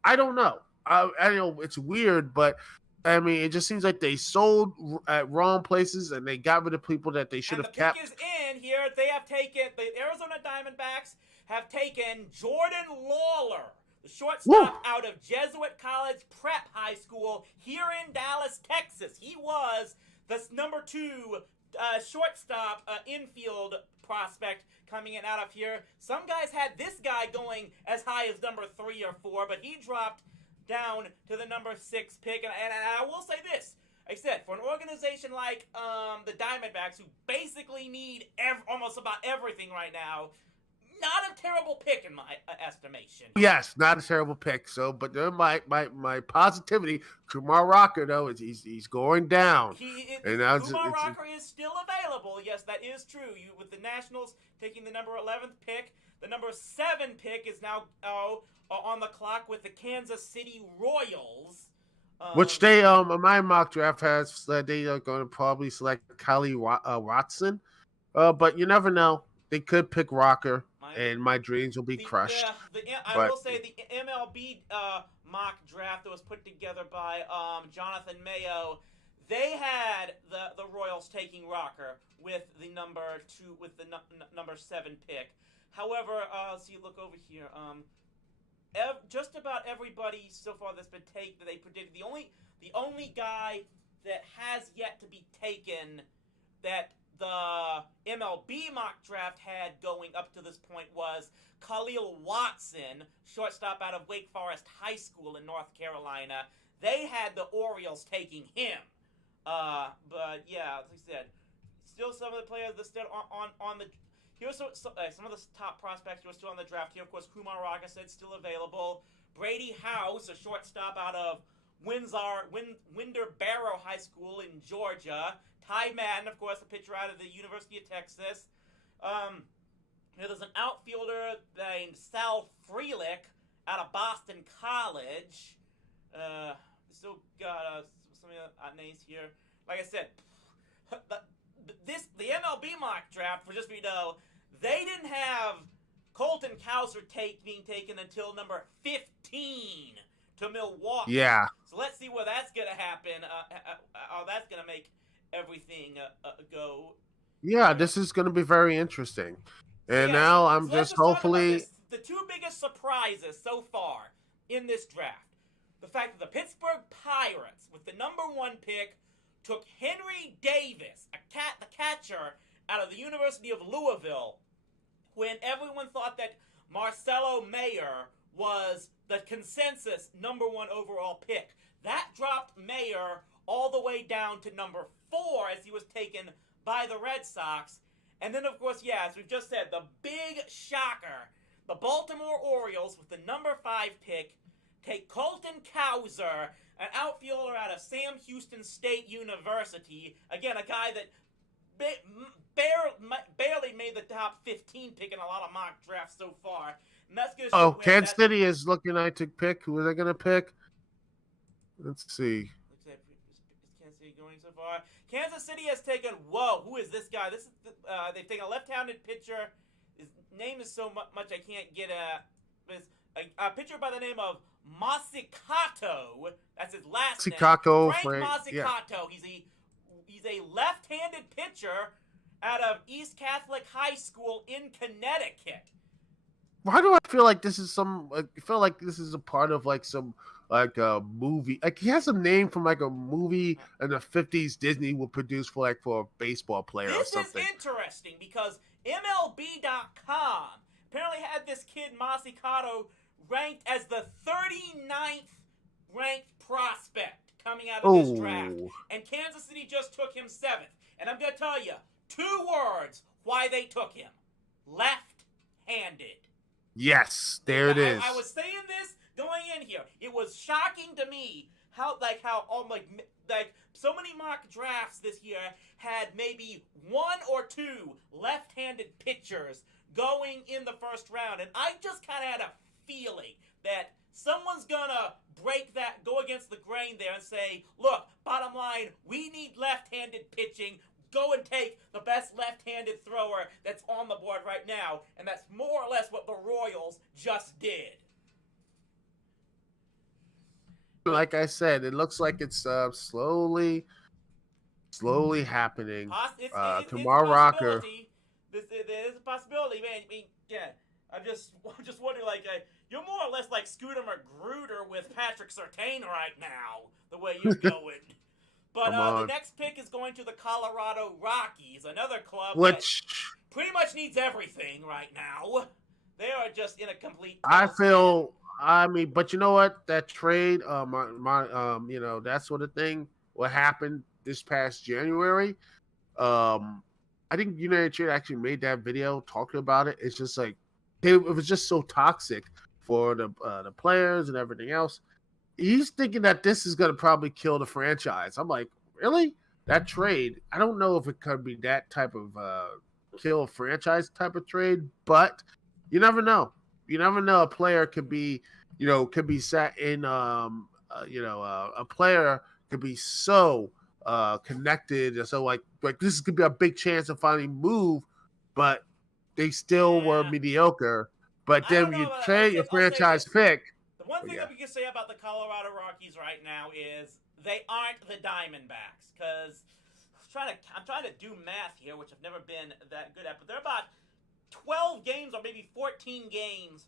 I don't know. I know it's weird, but I mean, it just seems like they sold at wrong places and they got rid of people that they should have kept. And the pick is in here. They have taken, the Arizona Diamondbacks have taken Jordan Lawler, the shortstop out of Jesuit College Prep High School here in Dallas, Texas. He was the number 2 shortstop infield prospect coming in out of here. Some guys had this guy going as high as number 3 or 4, but he dropped down to the number 6 pick. And I will say this. Like I said, for an organization like the Diamondbacks, who basically need almost about everything right now, not a terrible pick in my estimation. Yes, not a terrible pick. So, but my positivity, Kumar Rocker though, he's going down. Kumar Rocker is still available. Yes, that is true. With the Nationals taking the number 11th pick, the number 7 pick is now on the clock with the Kansas City Royals. Which they, my mock draft has they are going to probably select Kylie Watson. But you never know. They could pick Rocker, and my dreams will be crushed. I will say the MLB mock draft that was put together by Jonathan Mayo, they had the Royals taking Rocker with the number 7 pick. However, look over here. Just about everybody so far that's been taken, that they predicted, the only guy that has yet to be taken that the MLB mock draft had going up to this point was Khalil Watson, shortstop out of Wake Forest High School in North Carolina. They had the Orioles taking him. But yeah, as I said, still some of the players that still on the. Here's some of the top prospects who are still on the draft here. Of course, Kumar Rocker said still available. Brady House, a shortstop out of Winder Barrow High School in Georgia. Ty Madden, of course, a pitcher out of the University of Texas. There's an outfielder named Sal Frelick out of Boston College. Still got some of the names here. Like I said, the MLB mock draft, for just so you know, they didn't have Colton Cowser being taken until number 15 to Milwaukee. Yeah. So let's see where that's going to happen. How that's going to make everything go. Yeah, this is going to be very interesting. And now I'm just hopefully... The 2 biggest surprises so far in this draft. The fact that the Pittsburgh Pirates, with the number 1 pick, took Henry Davis, the catcher out of the University of Louisville, when everyone thought that Marcelo Mayer was the consensus number 1 overall pick. That dropped Mayer all the way down to number 4 as he was taken by the Red Sox. And then, of course, as we've just said, the big shocker, the Baltimore Orioles, with the number 5 pick, take Colton Cowser, an outfielder out of Sam Houston State University. Again, a guy that barely made the top 15 pick in a lot of mock drafts so far. And that's going to show Kansas City is looking like to pick. Who are they going to pick? Let's see. Is Kansas City going so far? Kansas City has taken, who is this guy? This is they've taken a left-handed pitcher. His name is so much I can't get a pitcher by the name of Masicato. That's his last name. Frank Masicato. Yeah. He He's a left-handed pitcher out of East Catholic High School in Connecticut. Why do I feel like this is I feel like this is a part of like some like a movie. Like he has a name from like a movie in the 50s Disney would produce for a baseball player or something. This is interesting because MLB.com apparently had this kid Masicado ranked as the 39th ranked prospect coming out of this draft. And Kansas City just took him 7th. And I'm going to tell you 2 words why they took him. Left-handed. Yes, there it is. I was saying this going in here. It was shocking to me how so many mock drafts this year had maybe 1 or 2 left-handed pitchers going in the first round, and I just kind of had a feeling that someone's gonna go against the grain there and say, look, bottom line, we need left-handed pitching. Go and take the best left-handed thrower that's on the board right now, and that's more or less what the Royals just did. Like I said, it looks like it's slowly happening. Tomorrow Rocker. There's a possibility, man. I mean, yeah. I'm just wondering, you're more or less like Scooter Magruder with Patrick Surtain right now, the way you're going. But the next pick is going to the Colorado Rockies, another club which pretty much needs everything right now. They are just in a complete. But you know what? That trade, that sort of thing, what happened this past January. I think United Trade actually made that video talking about it. It's just like it was just so toxic for the players and everything else. He's thinking that this is going to probably kill the franchise. I'm like, really? That trade? I don't know if it could be that type of kill franchise type of trade, but you never know. You never know. A player could be sat in, a player could be so connected. And so like this could be a big chance to finally move, but they still were mediocre. But then you trade your franchise pick. One thing that we can say about the Colorado Rockies right now is they aren't the Diamondbacks, because I'm trying to do math here, which I've never been that good at, but they're about 12 games or maybe 14 games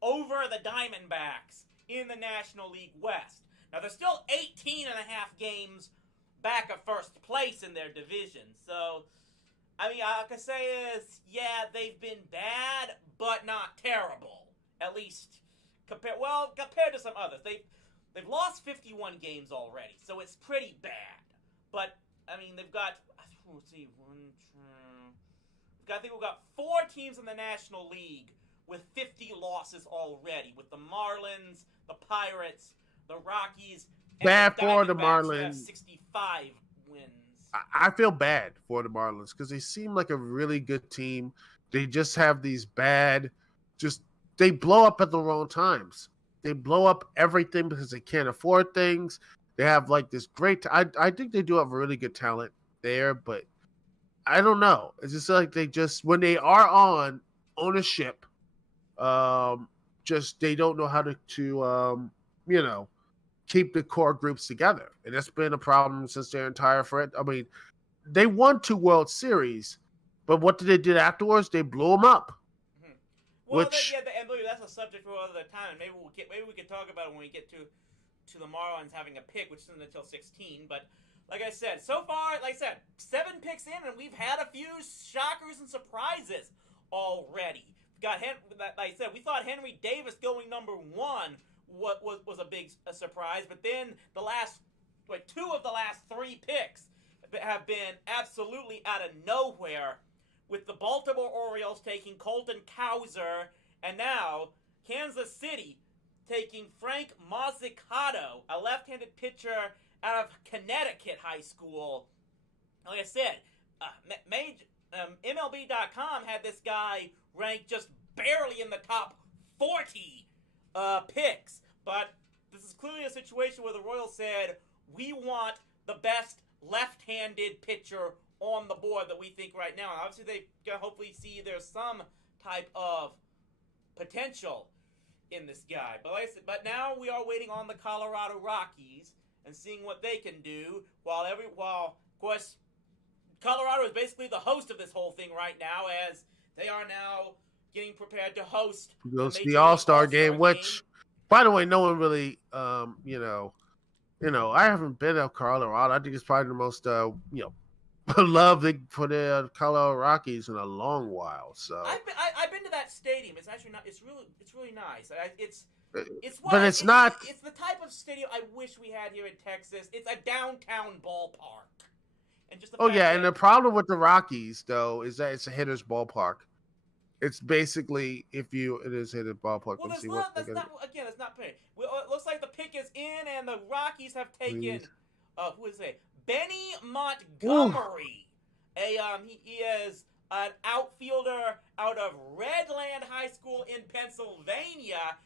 over the Diamondbacks in the National League West. Now, they're still 18 and a half games back of first place in their division. So, I mean, all I can say is, yeah, they've been bad, but not terrible. At least compared to some others. They've lost 51 games already, so it's pretty bad. But, I mean, they've got, let's see, I think we've got 4 teams in the National League with 50 losses already, with the Marlins, the Pirates, the Rockies, and bad the for the Diamondbacks, who Marlins. have 65 wins. I feel bad for the Marlins because they seem like a really good team. They just have these they blow up at the wrong times. They blow up everything because they can't afford things. They have like this great. I think they do have really good talent there, but I don't know. It's just like when they are on a ship, they don't know how to keep the core groups together, and that's been a problem since their entire I mean, they won 2 World Series, but what did they do afterwards? They blew them up. Well, that's a subject for another time, and maybe we can talk about it when we get to the Marlins having a pick, which isn't until 16. But like I said, so far, 7 picks in, and we've had a few shockers and surprises already. Like I said, we thought Henry Davis going number 1 was a surprise, but then the last 2 of the last 3 picks have been absolutely out of nowhere, with the Baltimore Orioles taking Colton Cowser, and now Kansas City taking Frank Mazzicato, a left-handed pitcher out of Connecticut High School. Like I said, MLB.com had this guy ranked just barely in the top 40 picks. But this is clearly a situation where the Royals said, we want the best left-handed pitcher on the board that we think right now. And obviously they can hopefully see there's some type of potential in this guy. But now we are waiting on the Colorado Rockies and seeing what they can do, while of course Colorado is basically the host of this whole thing right now, as they are now getting prepared to host the All-Star game, which, by the way, no one really, I haven't been to Colorado. I think it's probably the most, beloved for the Colorado Rockies in a long while. So I've been to that stadium. It's actually not. It's really nice. But it's not. It's the type of stadium I wish we had here in Texas. It's a downtown ballpark. And just and the problem with the Rockies though is that it's a hitter's ballpark. It's basically it is hitter's ballpark. Well, that's not pretty. Well, it looks like the pick is in, and the Rockies have taken. Who is it? Benny Montgomery. He is an outfielder out of Redland High School in Pennsylvania.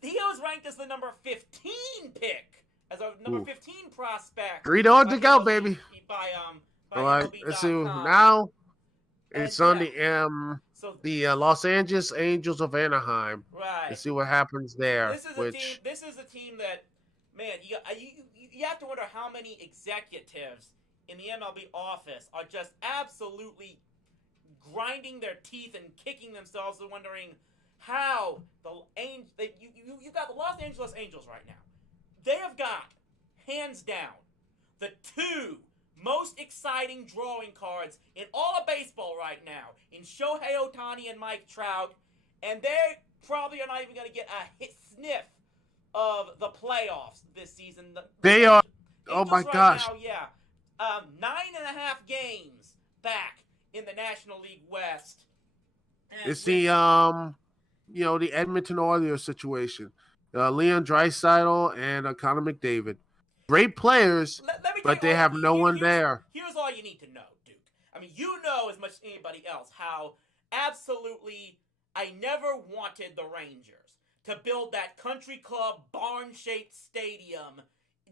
He was ranked as the number 15 pick, as a number 15 prospect. 3 dogs to go, baby. By all right, let's see now. It's on the Los Angeles Angels of Anaheim. Right. Let's see what happens there. This is a team that, man, you have to wonder how many executives in the MLB office are just absolutely grinding their teeth and kicking themselves and wondering how you got the Los Angeles Angels right now. They have got, hands down, the 2 most exciting drawing cards in all of baseball right now, in Shohei Ohtani and Mike Trout, and they probably are not even going to get a sniff of the playoffs this season. They are. Oh my gosh. Now, 9.5 games back in the National League West. It's the Edmonton Oilers situation. Leon Draisaitl and Connor McDavid. Great players, but they have no one there. Here's all you need to know, Duke. I mean, you know as much as anybody else how absolutely I never wanted the Rangers to build that country club barn-shaped stadium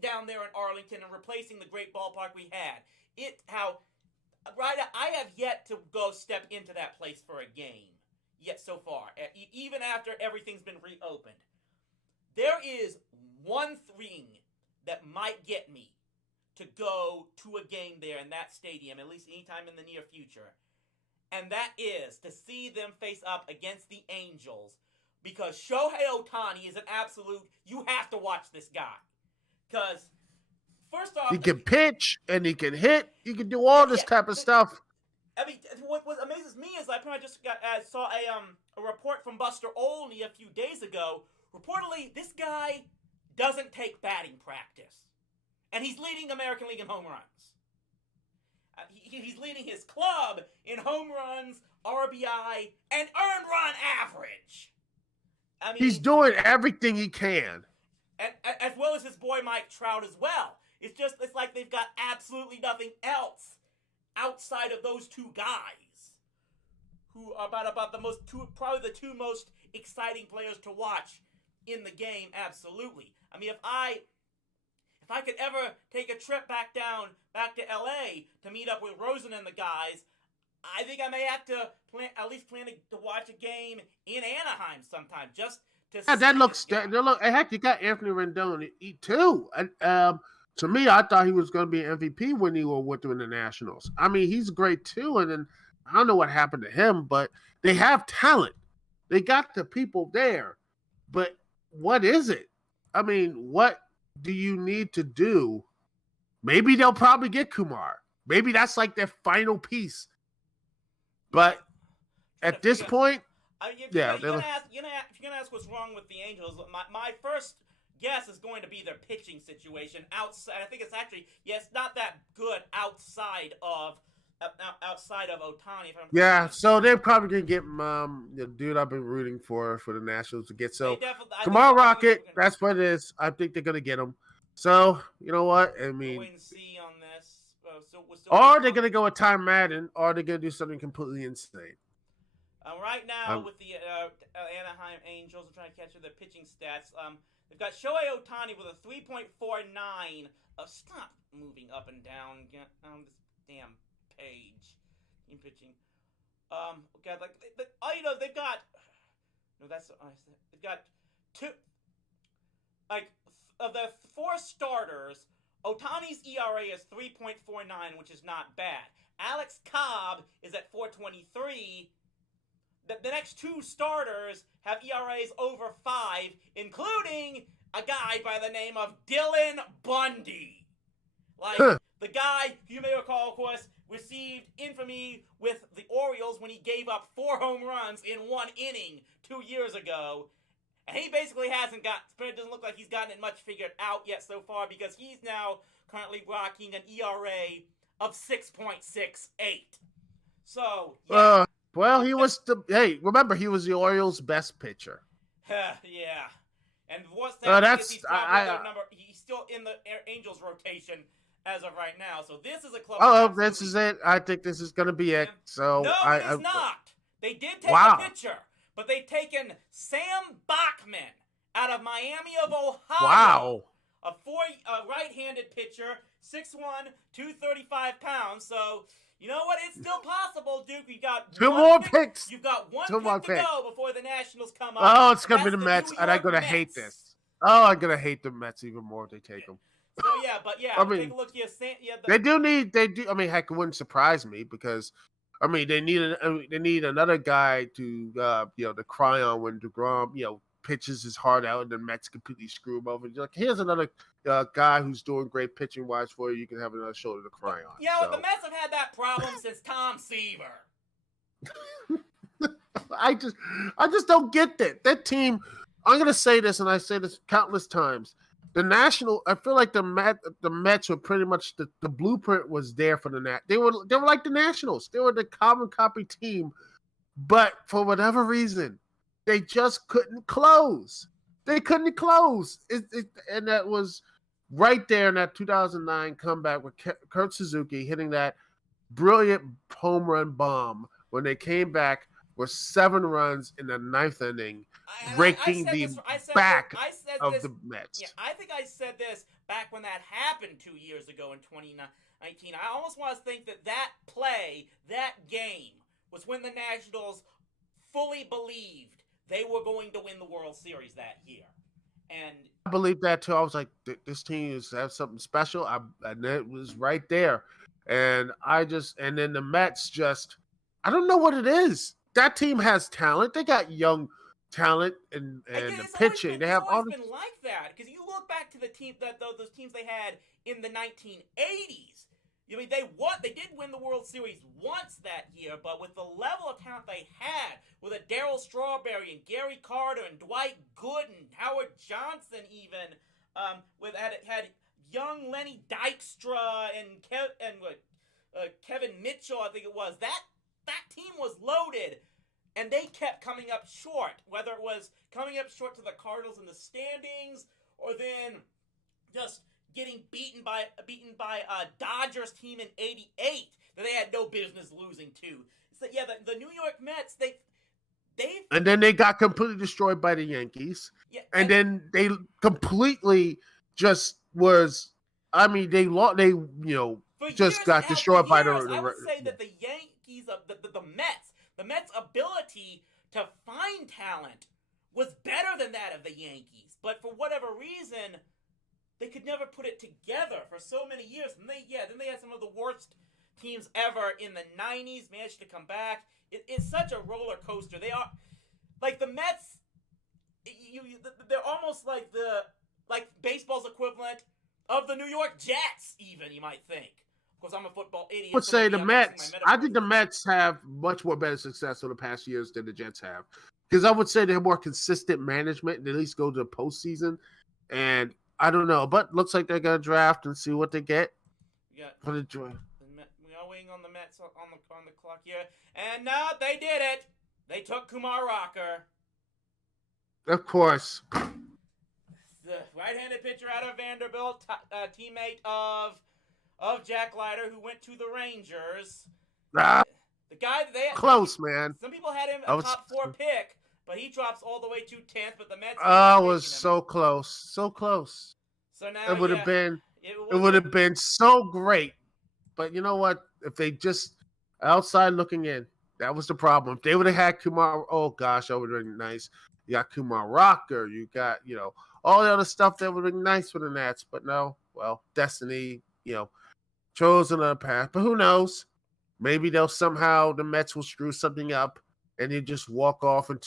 down there in Arlington and replacing the great ballpark we had. I have yet to go step into that place for a game yet so far, even after everything's been reopened. There is one thing that might get me to go to a game there in that stadium, at least anytime in the near future. And that is to see them face up against the Angels, because Shohei Ohtani is an absolute, you have to watch this guy. Because, first off, he can pitch and he can hit. He can do all this type of stuff. I mean, what amazes me is I just saw a report from Buster Olney a few days ago. Reportedly, this guy doesn't take batting practice. And he's leading the American League in home runs. He's leading his club in home runs, RBI, and earned run average. I mean, he's doing everything he can. And, as well as his boy Mike Trout as well. It's like they've got absolutely nothing else outside of those 2 guys, who are about probably the 2 most exciting players to watch in the game. Absolutely. I mean, if I could ever take a trip back to LA to meet up with Rosen and the guys, I think I may have to plan to watch a game in Anaheim sometime, just to see that looks. Heck, you got Anthony Rendon too. And to me, I thought he was going to be an MVP when he was with the Nationals. I mean, he's great too. And then I don't know what happened to him, but they have talent. They got the people there, but what is it? I mean, what do you need to do? Maybe they'll probably get Kumar. Maybe that's like their final piece. But at this point, if you're gonna ask what's wrong with the Angels, my first guess is going to be their pitching situation outside. I think it's actually not that good outside of Ohtani. So they're probably gonna get the dude I've been rooting for the Nationals to get. So Kumar Rocket, that's what it is. I think they're gonna get him. So you know what? I mean, wait and see on this. Or they're gonna go with Ty Madden, or they're gonna do something completely insane. Right now with the Anaheim Angels, I'm trying to catch their pitching stats. They've got Shohei Ohtani with a 3.49. Stop moving up and down. Get on this damn page. In pitching. God, they've got. No, they've got 2. Like, of the 4 starters, Ohtani's ERA is 3.49, which is not bad. Alex Cobb is at 4.23. The next two starters have ERAs over 5, including a guy by the name of Dylan Bundy. Like, the guy, you may recall, of course, received infamy with the Orioles when he gave up 4 home runs in 1 inning 2 years ago. And he basically hasn't it doesn't look like he's gotten it much figured out yet so far, because he's now currently rocking an ERA of 6.68. So, yeah. Well, he was remember, he was the Orioles' best pitcher. Yeah. And what's that? He's still in the Angels rotation as of right now. So this is a club. This is it. I think this is going to be it. So no, it is not. They did take a pitcher, but they've taken Sam Bachman out of Miami of Ohio. Wow. A right-handed pitcher, 6'1", 235 pounds. So, you know what? It's still possible, Duke. You've got 2 more picks. You've got 1 pick to go before the Nationals come up. Oh, it's going to be the Mets, and I'm going to hate this. Oh, I'm going to hate the Mets even more if they take them. So, take a look here. They do. I mean, heck, it wouldn't surprise me because, I mean, they need another guy to, to cry on when DeGrom, pitches his heart out and the Mets completely screw him over. Like, here's another guy who's doing great pitching wise for you. You can have another shoulder to cry on. Yeah, the Mets have had that problem since Tom Seaver. I just don't get that. That team. I'm gonna say this, and I say this countless times. I feel like the Mets were pretty much the blueprint was there for the Nats. They were like the Nationals. They were the carbon copy team, but for whatever reason, they just couldn't close. They couldn't close. And that was right there in that 2009 comeback with Kurt Suzuki hitting that brilliant home run bomb when they came back with 7 runs in the 9th inning, breaking the back of the Mets. Yeah, I think I said this back when that happened 2 years ago in 2019. I almost want to think that play, that game, was when the Nationals fully believed they were going to win the World Series that year. And I believe that too. I was like, this team has something special. And it was right there. And then the Mets I don't know what it is. That team has talent. They got young talent and the pitching. They have all been like that, because you look back to the team those teams they had in the 1980s. I mean, they did win the World Series once that year, but with the level of talent they had, with a Darryl Strawberry and Gary Carter and Dwight Gooden, Howard Johnson even, had young Lenny Dykstra and Kevin Mitchell, I think it was. That team was loaded, and they kept coming up short, whether it was coming up short to the Cardinals in the standings, or then just getting beaten by a Dodgers team in '88 that they had no business losing to. So the New York Mets, and then they got completely destroyed by the Yankees. Yeah, and then they completely just was. I mean, they just got destroyed by the. I would say that the Yankees, the Mets' ability to find talent was better than that of the Yankees, but for whatever reason, they could never put it together for so many years. And then they had some of the worst teams ever in the 90s, managed to come back. It's such a roller coaster. They are like the Mets. They're almost like baseball's equivalent of the New York Jets, even, you might think. Of course, I'm a football idiot. I would say the Mets. I think the Mets have much more better success over the past years than the Jets have, because I would say they have more consistent management and at least go to the postseason. And I don't know, but looks like they're gonna draft and see what they get. Yeah. For the draft. We are waiting on the Mets on the clock here, and no, they did it. They took Kumar Rocker. Of course. The right-handed pitcher out of Vanderbilt, teammate of Jack Leiter, who went to the Rangers. The guy that they close, man. Some people had him a top 4 pick, but he drops all the way to 10th. But the Mets. Was so close, so close. So now it would have been. It would have been so great. But you know what? If they just outside looking in, that was the problem. If they would have had Kumar, oh gosh, that would have been nice. You got Kumar Rocker. You got all the other stuff that would have been nice for the Nats. But no, well, destiny, chose another path. But who knows? Maybe the Mets will screw something up and they just walk off into